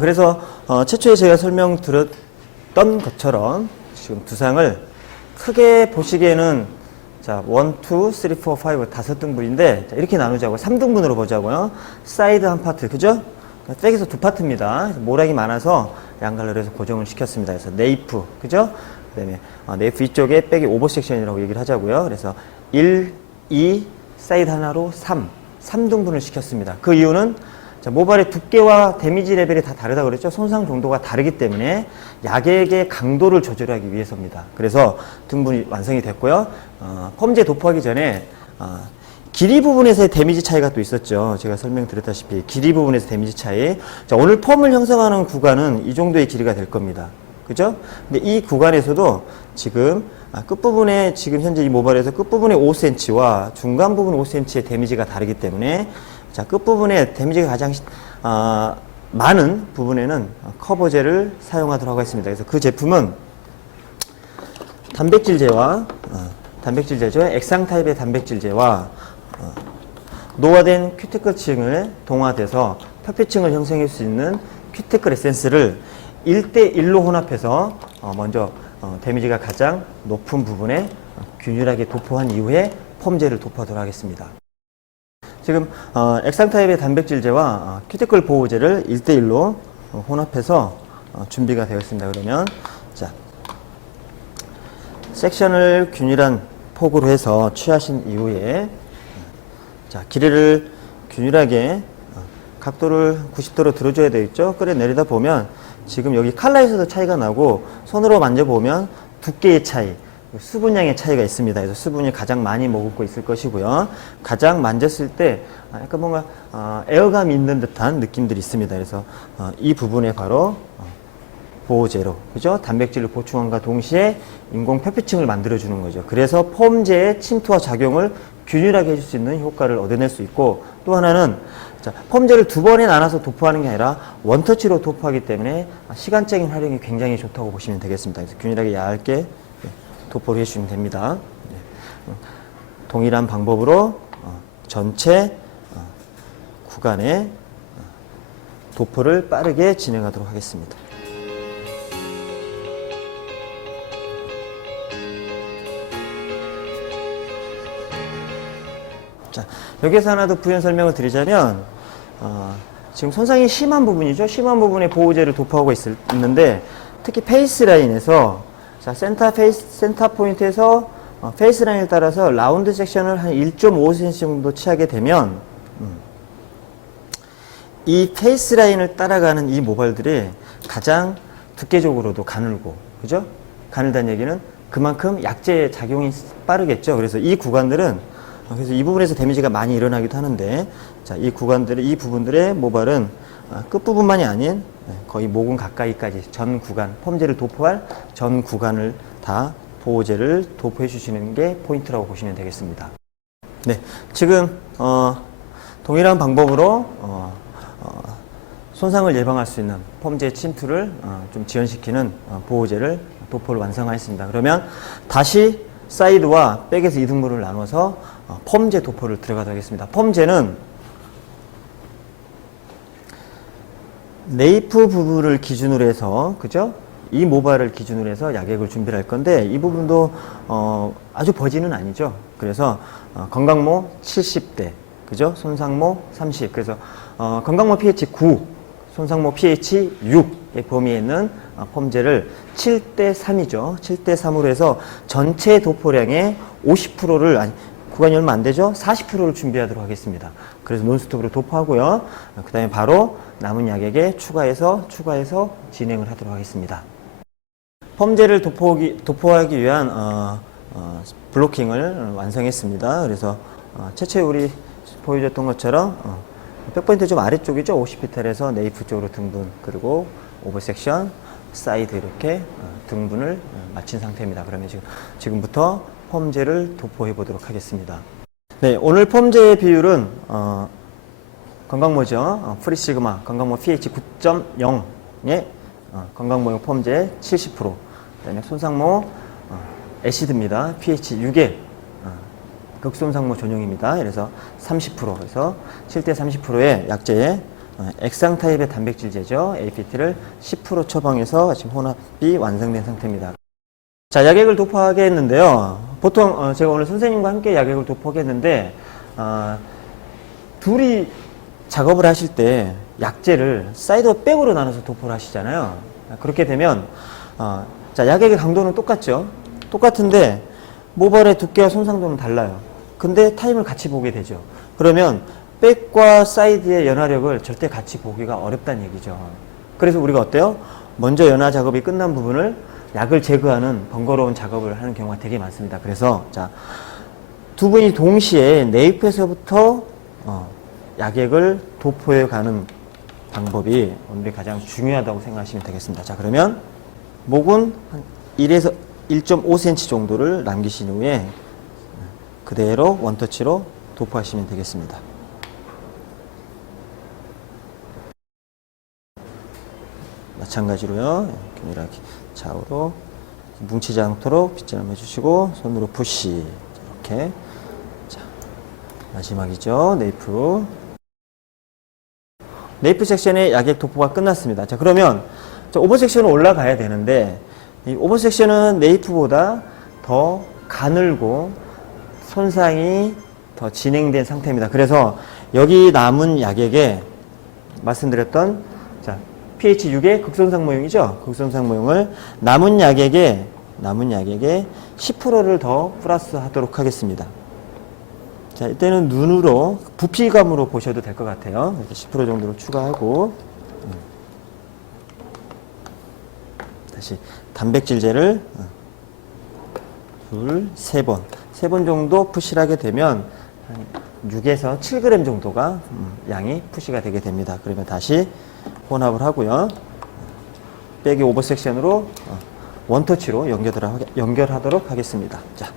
그래서 최초에 제가 설명드렸던 것처럼 지금 두상을 크게 보시기에는 자, 1, 2, 3, 4, 5 다섯 등분인데 자, 이렇게 나누자고 3등분으로 보자고요. 사이드 한 파트, 그죠? 백에서 두 파트입니다. 모락이 많아서 양갈래로 해서 고정을 시켰습니다. 그래서 네이프, 그죠? 그 다음에 네이프 이쪽에 백이 오버 섹션이라고 얘기를 하자고요. 그래서 1, 2, 사이드 하나로 3등분을 시켰습니다. 그 이유는 자, 모발의 두께와 데미지 레벨이 다 다르다고 그랬죠. 손상 정도가 다르기 때문에 약액의 강도를 조절하기 위해서입니다. 그래서 등분이 완성이 됐고요. 펌제 도포하기 전에 길이 부분에서의 데미지 차이가 또 있었죠. 제가 설명드렸다시피 길이 부분에서 데미지 차이. 자, 오늘 펌을 형성하는 구간은 이 정도의 길이가 될 겁니다. 그죠? 근데 이 구간에서도 지금 끝부분에 지금 현재 이 모발에서 끝부분에 5cm와 중간 부분 5cm의 데미지가 다르기 때문에 자, 끝부분에 데미지가 가장 많은 부분에는 커버젤을 사용하도록 하겠습니다. 그래서 그 제품은 단백질제와 단백질제죠. 액상 타입의 단백질제와 노화된 큐티클층을 동화돼서 표피층을 형성할 수 있는 큐티클 에센스를 1대1로 혼합해서 먼저 데미지가 가장 높은 부분에 균일하게 도포한 이후에 펌젤을 도포하도록 하겠습니다. 지금 액상 타입의 단백질제와 큐티클 보호제를 1대1로 혼합해서 준비가 되었습니다. 그러면 자, 섹션을 균일한 폭으로 해서 취하신 이후에 자, 길이를 균일하게 각도를 90도로 들어줘야 되겠죠. 끌어 내리다 보면 지금 여기 칼라에서도 차이가 나고 손으로 만져보면 두께의 차이, 수분량의 차이가 있습니다. 그래서 수분이 가장 많이 머금고 있을 것이고요. 가장 만졌을 때 약간 뭔가 에어감이 있는 듯한 느낌들이 있습니다. 그래서 이 부분에 바로 보호제로, 그죠? 단백질을 보충함과 동시에 인공 표피층을 만들어주는 거죠. 그래서 펌제의 침투와 작용을 균일하게 해줄 수 있는 효과를 얻어낼 수 있고, 또 하나는 자, 펌제를 두 번에 나눠서 도포하는 게 아니라 원터치로 도포하기 때문에 시간적인 활용이 굉장히 좋다고 보시면 되겠습니다. 그래서 균일하게 얇게 도포를 해주시면 됩니다. 동일한 방법으로 전체 구간에 도포를 빠르게 진행하도록 하겠습니다. 자, 여기서 하나 더 부연 설명을 드리자면 지금 손상이 심한 부분이죠. 심한 부분에 보호제를 도포하고 있는데 특히 페이스 라인에서 자, 센터 포인트에서 페이스 라인을 따라서 라운드 섹션을 한 1.5cm 정도 취하게 되면 이 페이스 라인을 따라가는 이 모발들이 가장 두께적으로도 가늘고, 그죠? 가늘다는 얘기는 그만큼 약제의 작용이 빠르겠죠. 그래서 이 구간들은 그래서 이 부분에서 데미지가 많이 일어나기도 하는데, 자, 이 부분들의 모발은 끝부분만이 아닌 거의 모근 가까이까지 전 구간, 펌제를 도포할 전 구간을 다 보호제를 도포해 주시는 게 포인트라고 보시면 되겠습니다. 네, 지금 동일한 방법으로 손상을 예방할 수 있는 펌제 침투를 좀 지연시키는 보호제를 도포를 완성하였습니다. 그러면 다시 사이드와 백에서 2등분을 나눠서 펌제 도포를 들어가도록 하겠습니다. 펌제는 네이프 부분을 기준으로 해서, 그죠? 이 모발을 기준으로 해서 약액을 준비를 할 건데, 이 부분도 아주 버지는 아니죠. 그래서 건강모 70대, 그죠? 손상모 30. 그래서 건강모 pH 9, 손상모 pH 6의 범위에 있는 펌제를 7대 3이죠. 7대 3으로 해서 전체 도포량의 50%를, 아니, 구간이 얼마 안 되죠? 40%를 준비하도록 하겠습니다. 그래서 논스톱으로 도포하고요. 그 다음에 바로 남은 약액에 추가해서 진행을 하도록 하겠습니다. 펌제를 도포하기 위한 블로킹을 완성했습니다. 그래서 최초에 우리 보여줬던 것처럼 백포인트 좀 아래쪽이죠. 50피탈에서 네이프 쪽으로 등분, 그리고 오버 섹션, 사이드 이렇게 등분을 마친 상태입니다. 그러면 지금부터 펌제를 도포해 보도록 하겠습니다. 네, 오늘 펌제의 비율은 건강모죠. 프리시그마 건강모 pH 9.0의 건강모용 펌제 70%, 그다음에 손상모 애시드입니다. pH 6의 극손상모 전용입니다. 그래서 30%, 그래서 7대 30%의 약제에 액상 타입의 단백질제죠. APT를 10% 처방해서 지금 혼합이 완성된 상태입니다. 자, 약액을 도포하게 했는데요. 보통 제가 오늘 선생님과 함께 약액을 도포하게 했는데 둘이 작업을 하실 때 약재를 사이드와 백으로 나눠서 도포를 하시잖아요. 그렇게 되면 자, 약액의 강도는 똑같죠. 똑같은데 모발의 두께와 손상도는 달라요. 근데 타임을 같이 보게 되죠. 그러면 백과 사이드의 연화력을 절대 같이 보기가 어렵다는 얘기죠. 그래서 우리가 어때요? 먼저 연화 작업이 끝난 부분을 약을 제거하는 번거로운 작업을 하는 경우가 되게 많습니다. 그래서 자, 두 분이 동시에 내입에서부터 약액을 도포해 가는 방법이 오늘의 가장 중요하다고 생각하시면 되겠습니다. 자, 그러면 목은 한 1에서 1.5cm 정도를 남기신 후에 그대로 원터치로 도포하시면 되겠습니다. 마찬가지로요. 균일하게 좌우로 뭉치지 않도록 빗질을 해주시고 손으로 푸시 이렇게. 자, 마지막이죠. 네이프 섹션의 약액 도포가 끝났습니다. 자, 그러면 오버 섹션은 올라가야 되는데 이 오버 섹션은 네이프보다 더 가늘고 손상이 더 진행된 상태입니다. 그래서 여기 남은 약액에 말씀드렸던 자, pH 6의 극손상 모형이죠. 극손상 모형을 남은 약액에 10%를 더 플러스 하도록 하겠습니다. 자, 이때는 눈으로 부피감으로 보셔도 될 것 같아요. 이렇게 10% 정도를 추가하고 다시 단백질제를 세 번 정도 푸시를 하게 되면 한 6에서 7g 정도가 양이 푸시가 되게 됩니다. 그러면 다시 혼합을 하고요. 백의 오버 섹션으로 원터치로 연결하도록 하겠습니다. 자.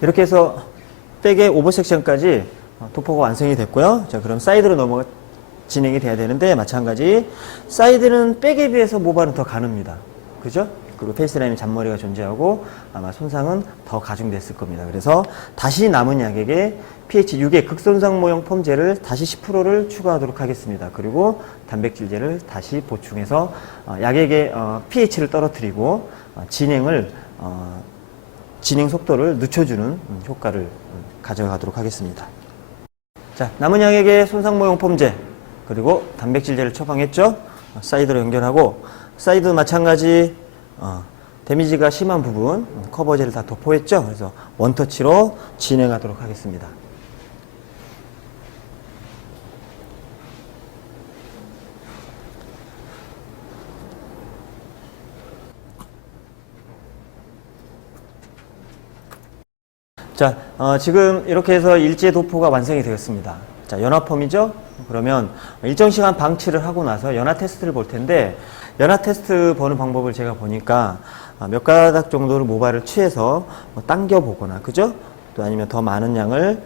이렇게 해서 백의 오버 섹션까지 도포가 완성이 됐고요. 자, 그럼 사이드로 진행이 돼야 되는데 마찬가지 사이드는 백에 비해서 모발은 더 가늡니다. 그죠? 그리고 페이스라인에 잔머리가 존재하고 아마 손상은 더 가중됐을 겁니다. 그래서 다시 남은 약액에 pH 6의 극손상 모형 폼제를 다시 10%를 추가하도록 하겠습니다. 그리고 단백질제를 다시 보충해서 약액의 pH를 떨어뜨리고 진행 속도를 늦춰주는 효과를 가져가도록 하겠습니다. 자, 남은 약액의 손상 모형 폼제 그리고 단백질제를 처방했죠. 사이드로 연결하고 사이드 마찬가지 데미지가 심한 부분 커버제를 다 도포했죠. 그래서 원터치로 진행하도록 하겠습니다. 자, 지금 이렇게 해서 일제 도포가 완성이 되었습니다. 자, 연화펌이죠? 그러면 일정 시간 방치를 하고 나서 연화 테스트를 볼 텐데, 연화 테스트 보는 방법을 제가 보니까 몇 가닥 정도를 모발을 취해서 당겨 보거나, 그죠? 또 아니면 더 많은 양을,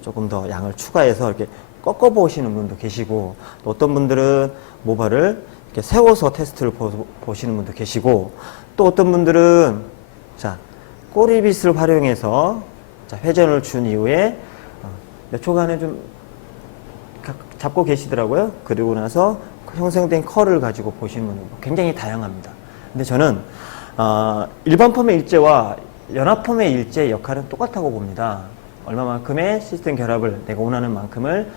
조금 더 양을 추가해서 이렇게 꺾어 보시는 분도 계시고, 또 어떤 분들은 모발을 이렇게 세워서 테스트를 보시는 분도 계시고, 또 어떤 분들은, 자, 꼬리빗을 활용해서 자, 회전을 준 이후에 몇 초간에 좀 잡고 계시더라고요. 그리고 나서 형성된 컬을 가지고 보시는 분은 굉장히 다양합니다. 근데 저는 일반 펌의 일제와 연합 펌의 일제의 역할은 똑같다고 봅니다. 얼마만큼의 시스템 결합을 내가 원하는 만큼을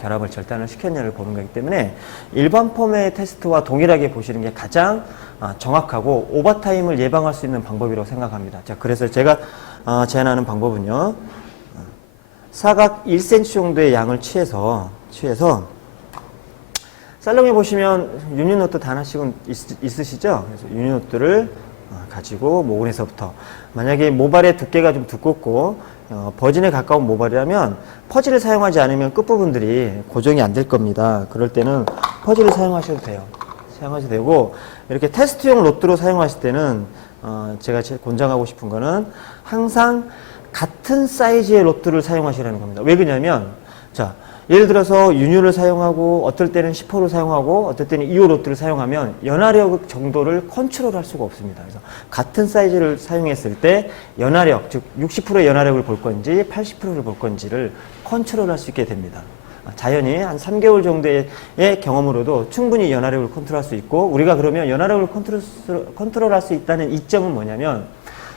결합을 절단을 시켰냐를 보는 거기 때문에 일반 펌의 테스트와 동일하게 보시는 게 가장 정확하고 오버타임을 예방할 수 있는 방법이라고 생각합니다. 자, 그래서 제가 제안하는 방법은요, 사각 1cm 정도의 양을 취해서 살롱에 보시면 유니노트 다 하나씩은 있으시죠? 그래서 유니노트를 가지고 모근에서부터, 만약에 모발의 두께가 좀 두껍고 버진에 가까운 모발이라면 퍼지를 사용하지 않으면 끝부분들이 고정이 안 될 겁니다. 그럴 때는 퍼지를 사용하셔도 돼요. 사용하셔도 되고, 이렇게 테스트용 로트로 사용하실 때는 제가 제일 권장하고 싶은 거는 항상 같은 사이즈의 로트를 사용하시라는 겁니다. 왜 그러냐면, 자, 예를 들어서 윤유를 사용하고 어떨 때는 10호를 사용하고 어떨 때는 2호 로트를 사용하면 연화력 정도를 컨트롤할 수가 없습니다. 그래서 같은 사이즈를 사용했을 때 연화력, 즉 60%의 연화력을 볼 건지 80%를 볼 건지를 컨트롤할 수 있게 됩니다. 자연히 한 3개월 정도의 경험으로도 충분히 연화력을 컨트롤할 수 있고, 우리가 그러면 연화력을 컨트롤할 수 있다는 이점은 뭐냐면,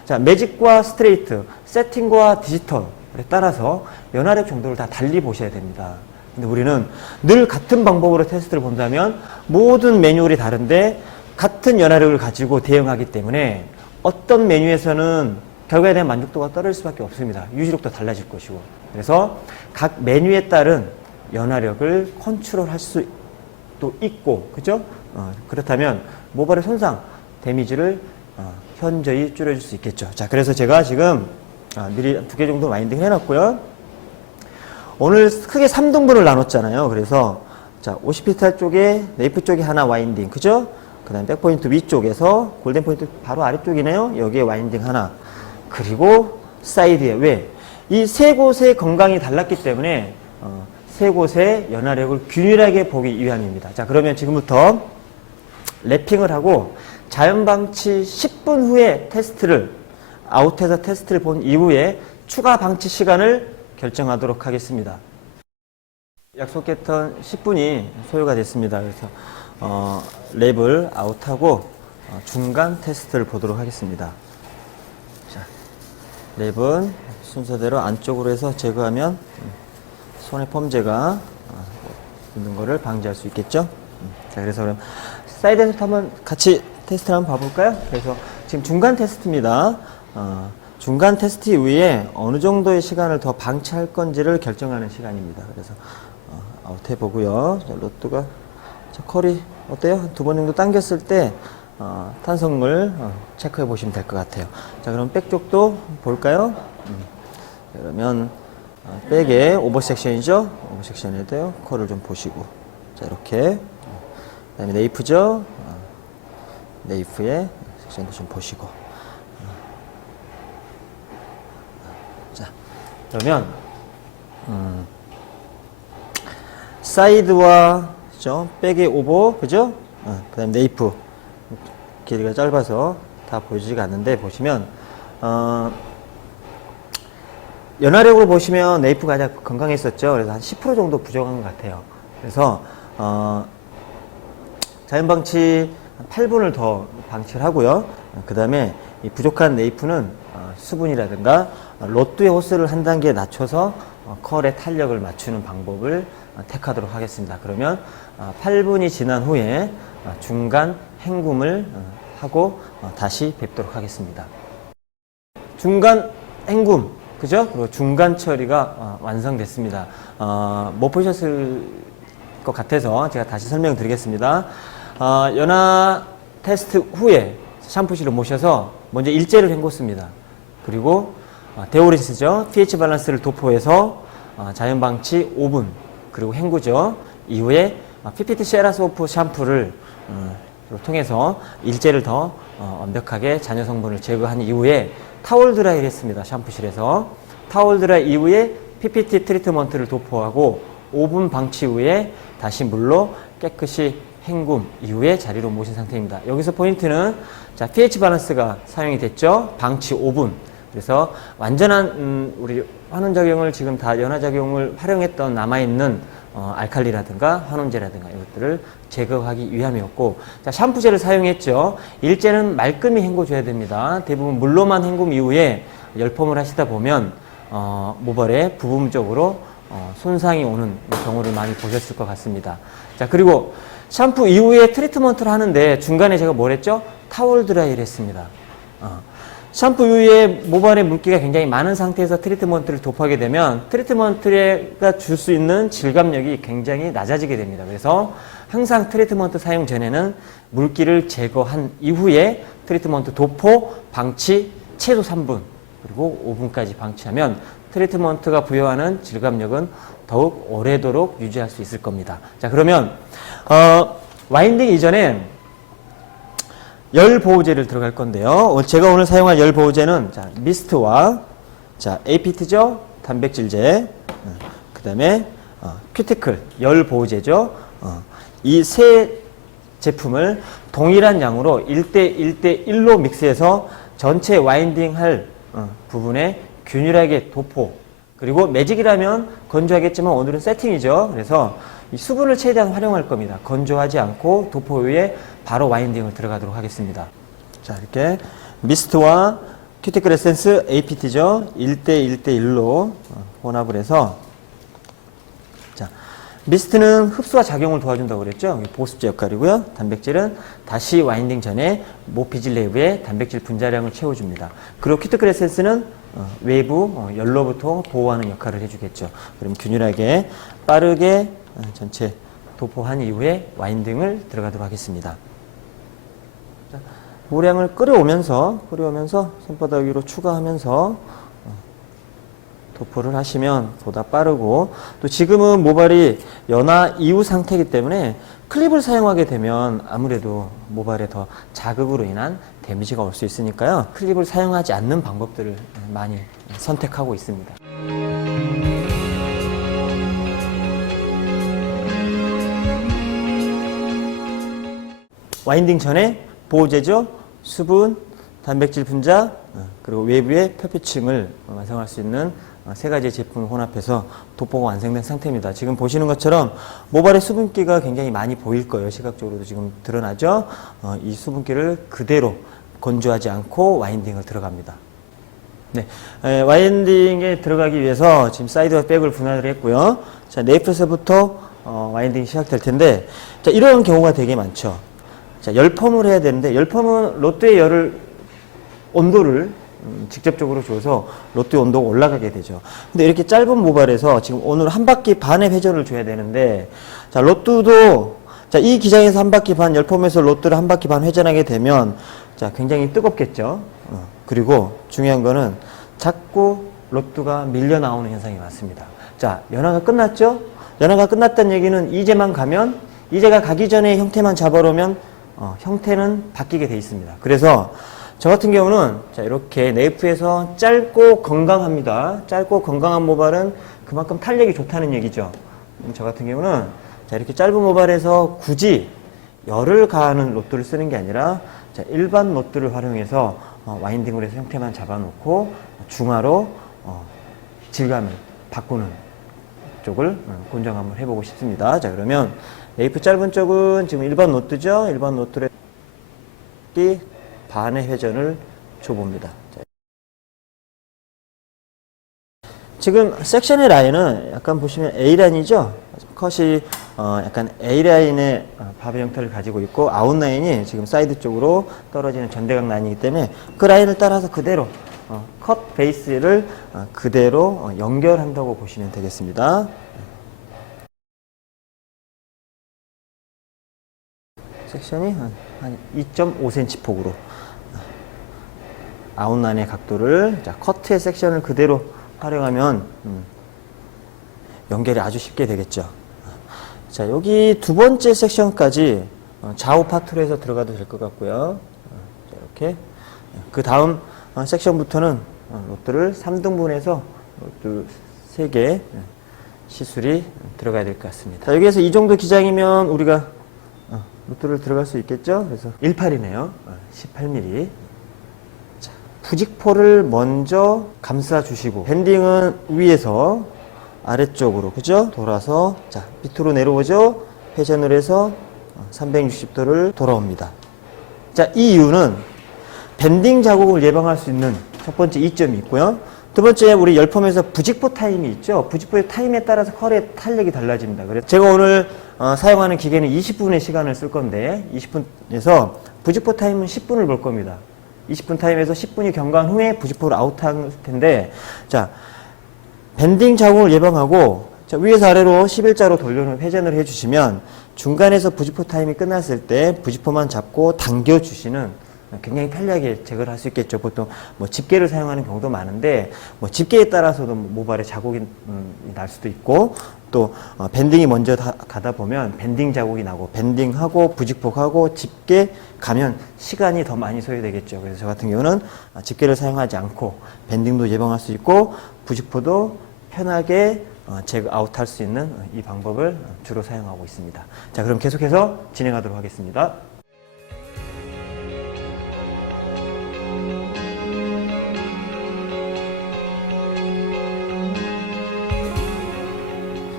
자, 매직과 스트레이트, 세팅과 디지털에 따라서 연화력 정도를 다 달리 보셔야 됩니다. 근데 우리는 늘 같은 방법으로 테스트를 본다면 모든 매뉴얼이 다른데 같은 연화력을 가지고 대응하기 때문에 어떤 메뉴에서는 결과에 대한 만족도가 떨어질 수밖에 없습니다. 유지력도 달라질 것이고. 그래서 각 메뉴에 따른 연화력을 컨트롤할 수도 있고, 그죠? 그렇다면 모발의 손상, 데미지를 현저히 줄여줄 수 있겠죠. 자, 그래서 제가 지금 미리 2개 정도 와인딩 해놨고요. 오늘 크게 3등분을 나눴잖아요. 그래서 자, 오시피탈 쪽에 네이프 쪽에 하나 와인딩, 그죠? 그 다음에 백포인트 위쪽에서 골든 포인트 바로 아래쪽이네요. 여기에 와인딩 하나. 그리고 사이드에. 왜? 이 세 곳의 건강이 달랐기 때문에 세 곳의 연화력을 균일하게 보기 위함입니다. 자, 그러면 지금부터 랩핑을 하고 자연방치 10분 후에 테스트를, 아웃해서 테스트를 본 이후에 추가 방치 시간을 결정하도록 하겠습니다. 약속했던 10분이 소요가 됐습니다. 그래서 랩을 아웃하고 중간 테스트를 보도록 하겠습니다. 자, 랩은 순서대로 안쪽으로 해서 제거하면 손의 펌제가 있는 거를 방지할 수 있겠죠. 자, 그래서 그럼 사이드에서 한번 같이 테스트 한번 봐볼까요? 그래서 지금 중간 테스트입니다. 중간 테스트 이후에 어느 정도의 시간을 더 방치할 건지를 결정하는 시간입니다. 그래서 아웃 해보고요. 로또가 컬이 어때요? 한 2번 정도 당겼을 때 탄성을 체크해 보시면 될 것 같아요. 자, 그럼 백 쪽도 볼까요? 그러면 백의 오버 섹션이죠. 오버 섹션에도요. 컬을 좀 보시고, 자, 이렇게. 그다음에 네이프죠. 네이프의 섹션도 좀 보시고. 자, 그러면 사이드와 그죠? 백의 오버, 그죠? 그다음에 네이프 길이가 짧아서 다 보여지지가 않는데, 보시면 연화력으로 보시면 네이프가 가장 건강했었죠. 그래서 한 10% 정도 부족한 것 같아요. 그래서 자연방치 8분을 더 방치를 하고요. 그 다음에 이 부족한 네이프는 수분이라든가 로또의 호스를 한 단계 낮춰서 컬의 탄력을 맞추는 방법을 택하도록 하겠습니다. 그러면 8분이 지난 후에 중간 헹굼을 하고 다시 뵙도록 하겠습니다. 중간 헹굼, 그죠? 그리고 중간 처리가 완성됐습니다. 못 보셨을 것 같아서 제가 다시 설명드리겠습니다. 연화 테스트 후에 샴푸실을 모셔서 먼저 일제를 헹궜습니다. 그리고 데오린스죠. pH 밸런스를 도포해서 자연방치 5분, 그리고 헹구죠. 이후에 PPT 세라소프 샴푸를 통해서 일제를 더 완벽하게 잔여 성분을 제거한 이후에 타월 드라이를 했습니다. 샴푸실에서. 타월 드라이 이후에 PPT 트리트먼트를 도포하고 5분 방치 후에 다시 물로 깨끗이 헹굼 이후에 자리로 모신 상태입니다. 여기서 포인트는 자, pH 밸런스가 사용이 됐죠. 방치 5분. 그래서 완전한 우리 환원작용을 지금 다 연화작용을 활용했던 남아있는 알칼리라든가 환원제라든가 이것들을 제거하기 위함이었고, 자, 샴푸젤을 사용했죠. 일제는 말끔히 헹궈줘야 됩니다. 대부분 물로만 헹굼 이후에 열펌을 하시다 보면 모발에 부분적으로 손상이 오는 경우를 많이 보셨을 것 같습니다. 자, 그리고 샴푸 이후에 트리트먼트를 하는데 중간에 제가 뭘 했죠? 타월 드라이를 했습니다. 샴푸 이후에 모발에 물기가 굉장히 많은 상태에서 트리트먼트를 도포하게 되면 트리트먼트가 줄 수 있는 질감력이 굉장히 낮아지게 됩니다. 그래서 항상 트리트먼트 사용 전에는 물기를 제거한 이후에 트리트먼트 도포, 방치 최소 3분 그리고 5분까지 방치하면 트리트먼트가 부여하는 질감력은 더욱 오래도록 유지할 수 있을 겁니다. 자, 그러면 와인딩 이전에 열 보호제를 들어갈 건데요. 제가 오늘 사용할 열 보호제는 자, 미스트와 자, APT죠. 단백질제. 그 다음에 큐티클, 열 보호제죠. 이 세 제품을 동일한 양으로 1대1대1로 믹스해서 전체 와인딩 할 부분에 균일하게 도포, 그리고 매직이라면 건조하겠지만 오늘은 세팅이죠. 그래서 이 수분을 최대한 활용할 겁니다. 건조하지 않고 도포 위에 바로 와인딩을 들어가도록 하겠습니다. 자, 이렇게 미스트와 큐티클 에센스 APT죠. 1대1대1로 혼합을 해서, 자, 미스트는 흡수와 작용을 도와준다고 그랬죠. 보습제 역할이고요. 단백질은 다시 와인딩 전에 모피질 내부에 단백질 분자량을 채워줍니다. 그리고 큐티클 에센스는 외부 열로부터 보호하는 역할을 해주겠죠. 그럼 균일하게 빠르게 전체 도포한 이후에 와인딩을 들어가도록 하겠습니다. 자, 모량을 끓여오면서 손바닥 위로 추가하면서 도포를 하시면 보다 빠르고, 또 지금은 모발이 연화 이후 상태이기 때문에 클립을 사용하게 되면 아무래도 모발에 더 자극으로 인한 데미지가 올 수 있으니까요. 클립을 사용하지 않는 방법들을 많이 선택하고 있습니다. 와인딩 전에 보호제죠. 수분, 단백질 분자, 그리고 외부의 표피층을 완성할 수 있는 세 가지 제품을 혼합해서 도포가 완성된 상태입니다. 지금 보시는 것처럼 모발의 수분기가 굉장히 많이 보일 거예요. 시각적으로도 지금 드러나죠. 이 수분기를 그대로 건조하지 않고 와인딩을 들어갑니다. 네, 와인딩에 들어가기 위해서 지금 사이드와 백을 분할을 했고요. 자, 네이프에서부터 와인딩이 시작될 텐데, 자, 이런 경우가 되게 많죠. 자, 열펌을 해야 되는데, 열펌은 로또의 열을, 온도를 직접적으로 줘서 로또 온도가 올라가게 되죠. 근데 이렇게 짧은 모발에서 지금 오늘 한 바퀴 반의 회전을 줘야 되는데, 자, 로또도, 자, 이 기장에서 한 바퀴 반, 열펌에서 로또를 한 바퀴 반 회전하게 되면, 자, 굉장히 뜨겁겠죠. 그리고 중요한 거는 자꾸 로또가 밀려 나오는 현상이 많습니다. 자, 연화가 끝났죠? 연화가 끝났다는 얘기는 이제만 가면, 이제가 가기 전에 형태만 잡아놓으면 형태는 바뀌게 돼 있습니다. 그래서 저 같은 경우는 자, 이렇게 네이프에서 짧고 건강합니다. 짧고 건강한 모발은 그만큼 탄력이 좋다는 얘기죠. 저 같은 경우는 자, 이렇게 짧은 모발에서 굳이 열을 가하는 로또를 쓰는 게 아니라, 자, 일반 로또를 활용해서 와인딩을 해서 형태만 잡아놓고 중화로 질감을 바꾸는 쪽을 권장 한번 해보고 싶습니다. 자, 그러면 네이프 짧은 쪽은 지금 일반 로또죠. 일반 로또를 반의 회전을 줘봅니다. 자, 지금 섹션의 라인은 약간 보시면 A라인이죠. 컷이 약간 A라인의 바벨 형태를 가지고 있고, 아웃라인이 지금 사이드 쪽으로 떨어지는 전대각 라인이기 때문에 그 라인을 따라서 그대로 컷 베이스를 그대로 연결한다고 보시면 되겠습니다. 섹션이 한 2.5cm 폭으로 아웃라인의 각도를, 자, 커트의 섹션을 그대로 활용하면 연결이 아주 쉽게 되겠죠. 자, 여기 두 번째 섹션까지 좌우 파트로 해서 들어가도 될 것 같고요. 자, 이렇게 그 다음 섹션부터는 로트를 3등분해서 로트 3개 시술이 들어가야 될 것 같습니다. 자, 여기에서 이 정도 기장이면 우리가 로트를 들어갈 수 있겠죠. 그래서 18이네요. 18mm. 자, 부직포를 먼저 감싸 주시고, 밴딩은 위에서 아래쪽으로, 그죠? 돌아서, 자, 밑으로 내려오죠? 회전을 해서 360도를 돌아옵니다. 자, 이 이유는 밴딩 자국을 예방할 수 있는 첫 번째 이점이 있고요. 두 번째, 우리 열펌에서 부직포 타임이 있죠. 부직포의 타임에 따라서 컬의 탄력이 달라집니다. 그래서 제가 오늘 사용하는 기계는 20분의 시간을 쓸 건데, 20분에서 부직포 타임은 10분을 볼 겁니다. 20분 타임에서 10분이 경과한 후에 부직포를 아웃할 텐데, 자, 밴딩 자국을 예방하고, 자, 위에서 아래로 11자로 돌려놓은 회전을 해주시면 중간에서 부직포 타임이 끝났을 때 부직포만 잡고 당겨주시는 굉장히 편리하게 제거를 할 수 있겠죠. 보통 뭐 집게를 사용하는 경우도 많은데 뭐 집게에 따라서도 모발에 자국이 날 수도 있고 또 밴딩이 먼저 가다 보면 밴딩 자국이 나고 밴딩하고 부직폭하고 집게 가면 시간이 더 많이 소요되겠죠. 그래서 저 같은 경우는 집게를 사용하지 않고 밴딩도 예방할 수 있고 부직포도 편하게 제거 아웃할 수 있는 이 방법을 주로 사용하고 있습니다. 자, 그럼 계속해서 진행하도록 하겠습니다.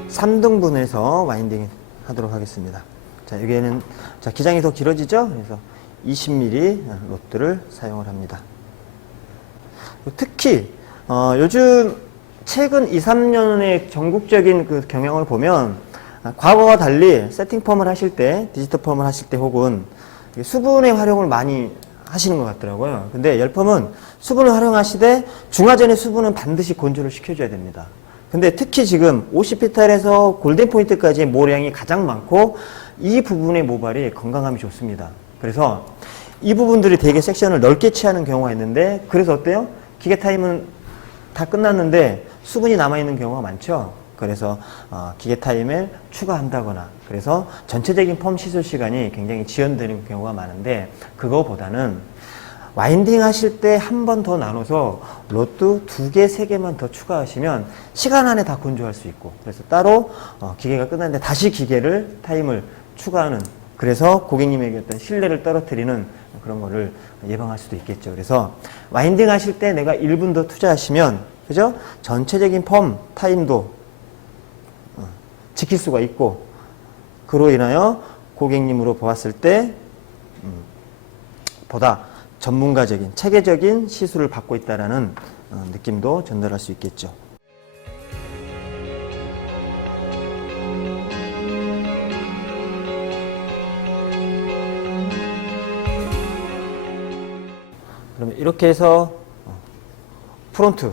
삼등분해서 와인딩 하도록 하겠습니다. 자, 여기에는 자, 기장이 더 길어지죠? 그래서 20mm 로트를 사용을 합니다. 특히 요즘 최근 2, 3년의 전국적인 그 경향을 보면 과거와 달리 세팅 펌을 하실 때, 디지털 펌을 하실 때 혹은 수분의 활용을 많이 하시는 것 같더라고요. 근데 열펌은 수분을 활용하시되 중화전의 수분은 반드시 건조를 시켜줘야 됩니다. 근데 특히 지금 50피탈에서 골든 포인트까지의 모량이 가장 많고 이 부분의 모발이 건강함이 좋습니다. 그래서 이 부분들이 되게 섹션을 넓게 취하는 경우가 있는데 그래서 어때요? 기계 타임은 다 끝났는데 수분이 남아있는 경우가 많죠. 그래서 기계 타임을 추가한다거나 그래서 전체적인 펌 시술 시간이 굉장히 지연되는 경우가 많은데 그거보다는 와인딩 하실 때 한 번 더 나눠서 로트 2개, 3개만 더 추가하시면 시간 안에 다 건조할 수 있고 그래서 따로 기계가 끝났는데 다시 기계를 타임을 추가하는 그래서 고객님에게 어떤 신뢰를 떨어뜨리는 그런 거를 예방할 수도 있겠죠. 그래서 와인딩 하실 때 내가 1분 더 투자하시면 그죠? 전체적인 펌 타임도 지킬 수가 있고 그로 인하여 고객님으로 보았을 때 보다 전문가적인 체계적인 시술을 받고 있다는 느낌도 전달할 수 있겠죠. 그러면 이렇게 해서 프론트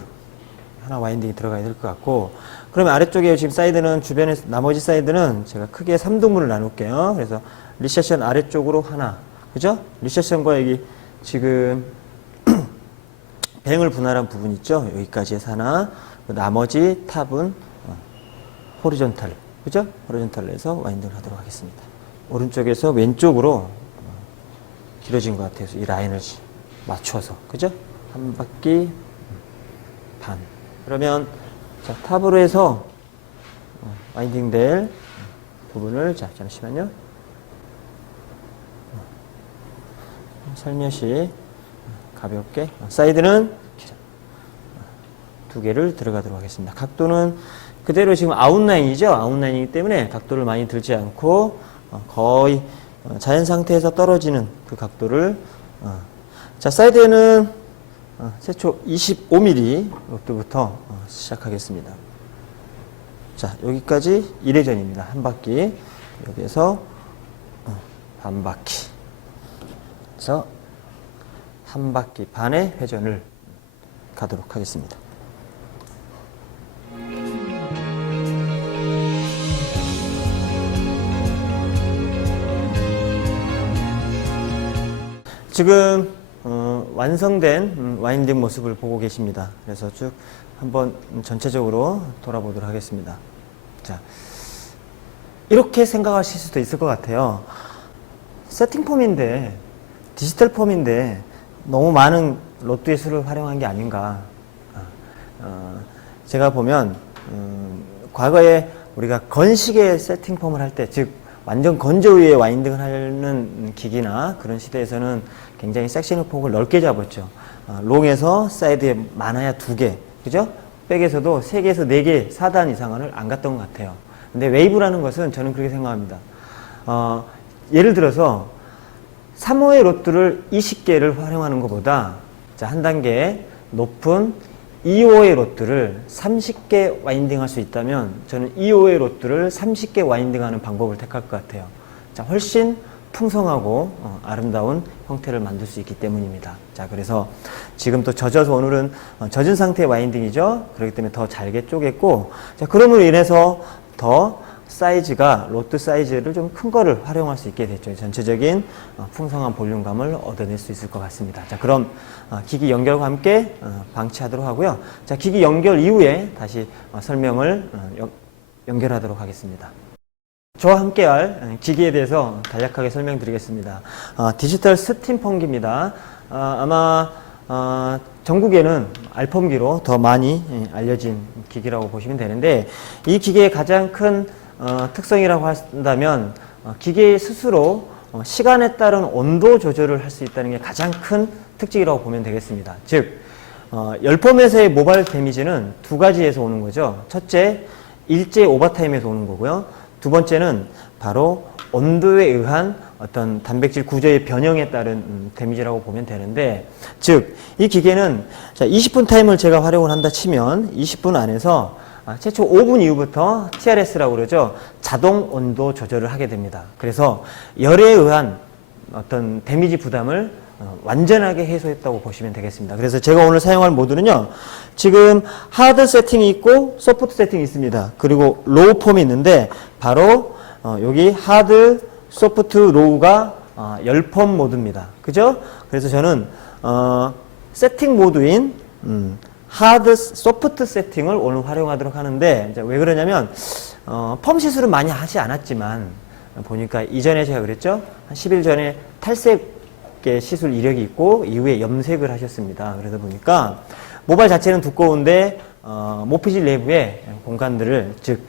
하나 와인딩이 들어가야 될 것 같고 그러면 아래쪽에 지금 사이드는 주변에 나머지 사이드는 제가 크게 3등분을 나눌게요. 그래서 리세션 아래쪽으로 하나 그죠? 리세션과 여기 지금 뱅을 분할한 부분 있죠? 여기까지 해서 하나 나머지 탑은 호리존탈 그죠? 호리존탈로 해서 와인딩을 하도록 하겠습니다. 오른쪽에서 왼쪽으로 길어진 것 같아서 이 라인을 맞춰서 그죠? 한 바퀴 반 그러면 자, 탑으로 해서 와인딩 될 부분을 자, 잠시만요. 살며시 가볍게 사이드는 2개를 들어가도록 하겠습니다. 각도는 그대로 지금 아웃라인이죠. 아웃라인이기 때문에 각도를 많이 들지 않고 거의 자연 상태에서 떨어지는 그 각도를 자 사이드에는 최초 25mm 로트부터 시작하겠습니다. 자 여기까지 1회전입니다. 한 바퀴 여기에서 반 바퀴 그래서 한 바퀴 반의 회전을 가도록 하겠습니다. 지금 완성된 와인딩 모습을 보고 계십니다. 그래서 쭉 한번 전체적으로 돌아보도록 하겠습니다. 자, 이렇게 생각하실 수도 있을 것 같아요. 세팅 폼인데 디지털 폼인데 너무 많은 로트의 수를 활용한 게 아닌가. 제가 보면 과거에 우리가 건식의 세팅 폼을 할 때, 즉 완전 건조 위에 와인딩을 하는 기기나 그런 시대에서는 굉장히 섹션의 폭을 넓게 잡았죠. 롱에서 사이드에 많아야 2개, 그죠? 백에서도 3개에서 4개, 4단 이상을 안 갔던 것 같아요. 근데 웨이브라는 것은 저는 그렇게 생각합니다. 예를 들어서 3호의 로트를 20개를 활용하는 것보다 자, 한 단계 높은 2호의 로트를 30개 와인딩 할 수 있다면 저는 2호의 로트를 30개 와인딩 하는 방법을 택할 것 같아요. 자, 훨씬 풍성하고 아름다운 형태를 만들 수 있기 때문입니다. 자, 그래서 지금 또 젖어서 오늘은 젖은 상태의 와인딩이죠. 그렇기 때문에 더 잘게 쪼갰고 자, 그럼으로 인해서 더 사이즈가 로트 사이즈를 좀 큰 거를 활용할 수 있게 됐죠. 전체적인 풍성한 볼륨감을 얻어낼 수 있을 것 같습니다. 자, 그럼 기기 연결과 함께 방치하도록 하고요. 자, 기기 연결 이후에 다시 설명을 연결하도록 하겠습니다. 저와 함께할 기기에 대해서 간략하게 설명드리겠습니다. 디지털 스팀 펌기입니다. 아마 전국에는 알펌기로 더 많이 알려진 기기라고 보시면 되는데, 이 기계의 가장 큰 특성이라고 한다면 기계 스스로 시간에 따른 온도 조절을 할 수 있다는 게 가장 큰 특징이라고 보면 되겠습니다. 즉 열펌에서의 모발 데미지는 두 가지에서 오는 거죠. 첫째, 일제 오버타임에서 오는 거고요. 두 번째는 바로 온도에 의한 어떤 단백질 구조의 변형에 따른 데미지라고 보면 되는데, 즉 이 기계는 20분 타임을 제가 활용을 한다 치면 20분 안에서 최초 5분 이후부터 TRS라고 그러죠. 자동 온도 조절을 하게 됩니다. 그래서 열에 의한 어떤 데미지 부담을 완전하게 해소했다고 보시면 되겠습니다. 그래서 제가 오늘 사용할 모드는요, 지금 하드 세팅이 있고 소프트 세팅이 있습니다. 그리고 로우 펌이 있는데, 바로 여기 하드, 소프트, 로우가 열펌 모드입니다. 그죠? 그래서 저는 세팅 모드인 하드, 소프트 세팅을 오늘 활용하도록 하는데, 이제 왜 그러냐면 펌 시술은 많이 하지 않았지만 보니까 이전에 제가 그랬죠? 한 10일 전에 탈색의 시술 이력이 있고 이후에 염색을 하셨습니다. 그러다 보니까 모발 자체는 두꺼운데 모피질 내부의 공간들을, 즉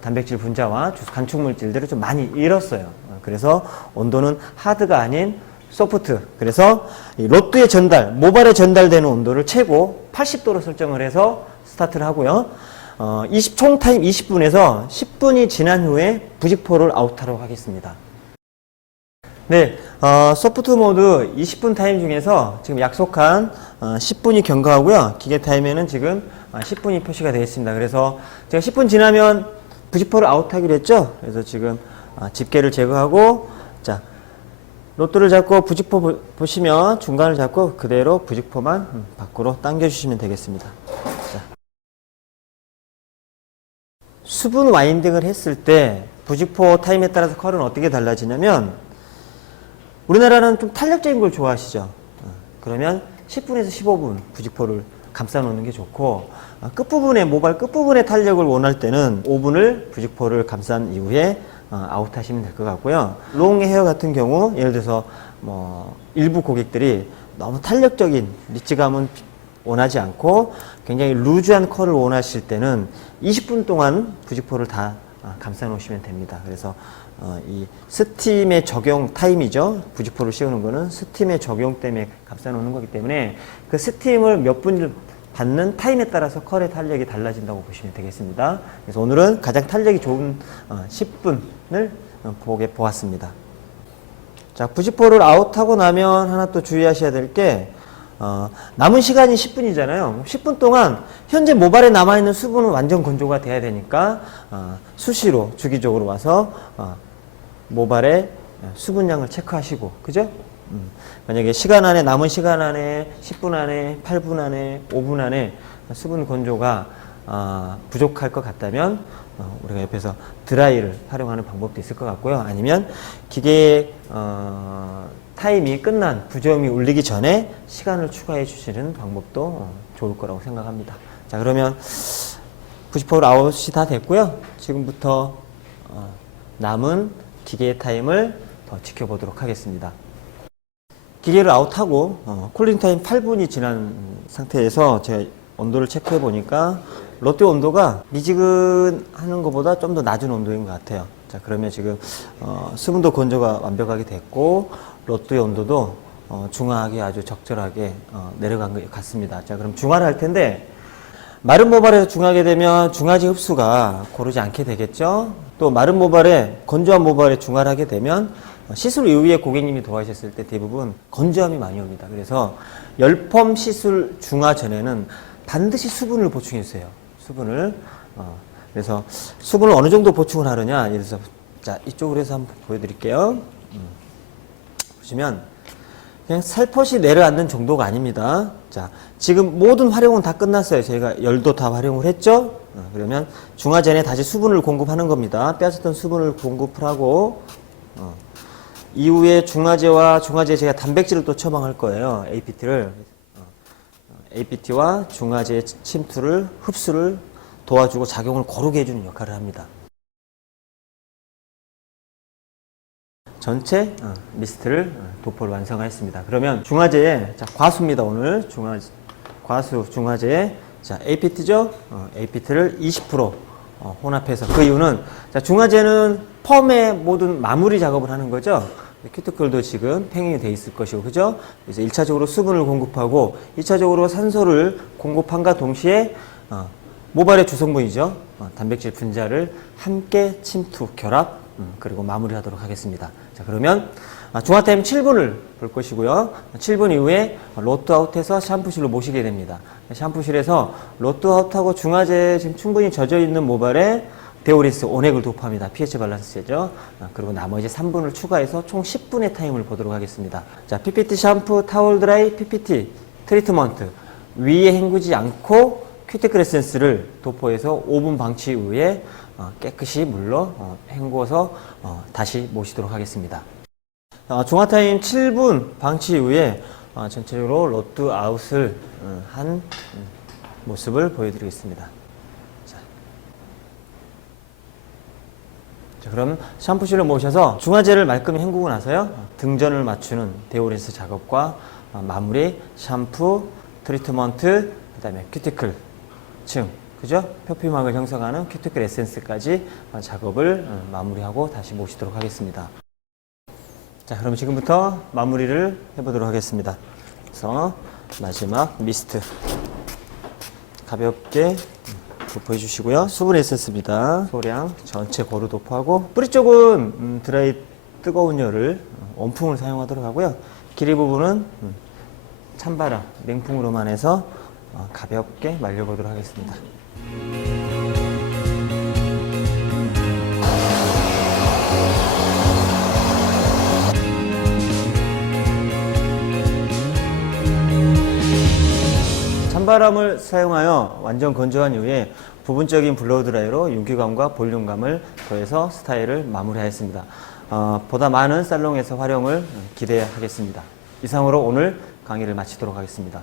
단백질 분자와 간축 물질들을 좀 많이 잃었어요. 그래서 온도는 하드가 아닌 소프트, 그래서 이 로트의 전달, 모발에 전달되는 온도를 최고 80도로 설정을 해서 스타트를 하고요. 총 타임 20분에서 10분이 지난 후에 부직포를 아웃하도록 하겠습니다. 네, 소프트 모드 20분 타임 중에서 지금 약속한 10분이 경과하고요. 기계 타임에는 지금 10분이 표시가 되어 있습니다. 그래서 제가 10분 지나면 부직포를 아웃하기로 했죠. 그래서 지금 집게를 제거하고, 자, 로또를 잡고 부직포 보시면 중간을 잡고 그대로 부직포만 밖으로 당겨주시면 되겠습니다. 자. 수분 와인딩을 했을 때 부직포 타임에 따라서 컬은 어떻게 달라지냐면, 우리나라는 좀 탄력적인 걸 좋아하시죠. 그러면 10분에서 15분 부직포를 감싸 놓는 게 좋고, 끝부분에, 모발 끝부분에 탄력을 원할 때는 5분을 부직포를 감싼 이후에 아웃하시면 될 것 같고요. 롱 헤어 같은 경우, 예를 들어서 일부 고객들이 너무 탄력적인 리치감은 원하지 않고 굉장히 루즈한 컬을 원하실 때는 20분 동안 부직포를 다 감싸 놓으시면 됩니다. 그래서 이 스팀의 적용 타임이죠. 부직포를 씌우는 거는 스팀의 적용 때문에 감싸 놓는 거기 때문에 그 스팀을 몇 분을 받는 타임에 따라서 컬의 탄력이 달라진다고 보시면 되겠습니다. 그래서 오늘은 가장 탄력이 좋은 10분을 보았습니다. 자, 부직포를 아웃하고 나면 하나 또 주의하셔야 될 게, 남은 시간이 10분이잖아요. 10분 동안 현재 모발에 남아있는 수분은 완전 건조가 돼야 되니까 수시로 주기적으로 와서 모발의 수분량을 체크하시고, 그죠? 만약에 시간 안에, 남은 시간 안에 10분 안에, 8분 안에, 5분 안에 수분 건조가 부족할 것 같다면 우리가 옆에서 드라이를 활용하는 방법도 있을 것 같고요. 아니면 기계의 타임이 끝난, 부저음이 울리기 전에 시간을 추가해 주시는 방법도 좋을 거라고 생각합니다. 자, 그러면 90% 아웃이 다 됐고요. 지금부터 남은 기계의 타임을 더 지켜보도록 하겠습니다. 기계를 아웃하고 쿨링 타임 8분이 지난 상태에서 제가 온도를 체크해 보니까 로또 온도가 미지근하는 것보다 좀 더 낮은 온도인 것 같아요. 자, 그러면 지금 수분도 건조가 완벽하게 됐고 로또의 온도도 중화하게 아주 적절하게 내려간 것 같습니다. 자, 그럼 중화를 할 텐데, 마른 모발에서 중화하게 되면 중화제 흡수가 고르지 않게 되겠죠. 또 마른 모발에, 건조한 모발에 중화를 하게 되면 시술 이후에 고객님이 도와주셨을 때 대부분 건조함이 많이 옵니다. 그래서 열펌 시술 중화 전에는 반드시 수분을 보충해 주세요. 수분을. 그래서 수분을 어느 정도 보충을 하느냐. 예를 들어서, 자, 이쪽으로 해서 한번 보여드릴게요. 보시면 그냥 살포시 내려앉는 정도가 아닙니다. 자, 지금 모든 활용은 다 끝났어요. 저희가 열도 다 활용을 했죠. 그러면 중화제에 다시 수분을 공급하는 겁니다. 빼앗았던 수분을 공급을 하고 이후에 중화제와 중화제에 제가 단백질을 또 처방할 거예요. APT를. APT와 중화제의 침투를 흡수를 도와주고 작용을 고르게 해주는 역할을 합니다. 전체 미스트를 도포를 완성하였습니다. 그러면 중화제에 과수입니다. 오늘 과수 중화제에 APT죠. APT를 20% 혼합해서 그 이유는 중화제는 펌의 모든 마무리 작업을 하는 거죠. 큐티클도 지금 팽이 돼 있을 것이고, 그죠? 이제 1차적으로 수분을 공급하고 2차적으로 산소를 공급함과 동시에 모발의 주성분이죠. 단백질 분자를 함께 침투, 결합, 그리고 마무리하도록 하겠습니다. 자, 그러면 중화타임 7분을 볼 것이고요. 7분 이후에 로트아웃해서 샴푸실로 모시게 됩니다. 샴푸실에서 로트아웃하고 중화제 지금 충분히 젖어 있는 모발에 데오리스 온액을 도포합니다. pH 밸런스제죠. 그리고 나머지 3분을 추가해서 총 10분의 타임을 보도록 하겠습니다. 자, PPT 샴푸, 타월 드라이, PPT 트리트먼트 위에 헹구지 않고 큐티클 에센스를 도포해서 5분 방치 후에 깨끗이 물로 헹구어서 다시 모시도록 하겠습니다. 중화타임 7분 방치 이후에 전체적으로 로트아웃을 한 모습을 보여드리겠습니다. 자, 그럼 샴푸실로 모셔서 중화제를 말끔히 헹구고 나서요, 등전을 맞추는 데오리스 작업과 마무리, 샴푸, 트리트먼트, 그 다음에 큐티클 층, 그죠? 표피막을 형성하는 큐티클 에센스까지 작업을 마무리하고 다시 모시도록 하겠습니다. 자, 그럼 지금부터 마무리를 해보도록 하겠습니다. 그래서 마지막 미스트 가볍게 도포해 주시고요. 수분 에센스입니다. 소량 전체 고루 도포하고, 뿌리 쪽은 드라이 뜨거운 열을 온풍을 사용하도록 하고요. 길이 부분은 찬바람 냉풍으로만 해서 가볍게 말려보도록 하겠습니다. 찬바람을 사용하여 완전 건조한 이후에 부분적인 블로우드라이로 윤기감과 볼륨감을 더해서 스타일을 마무리하였습니다. 보다 많은 살롱에서 활용을 기대하겠습니다. 이상으로 오늘 강의를 마치도록 하겠습니다.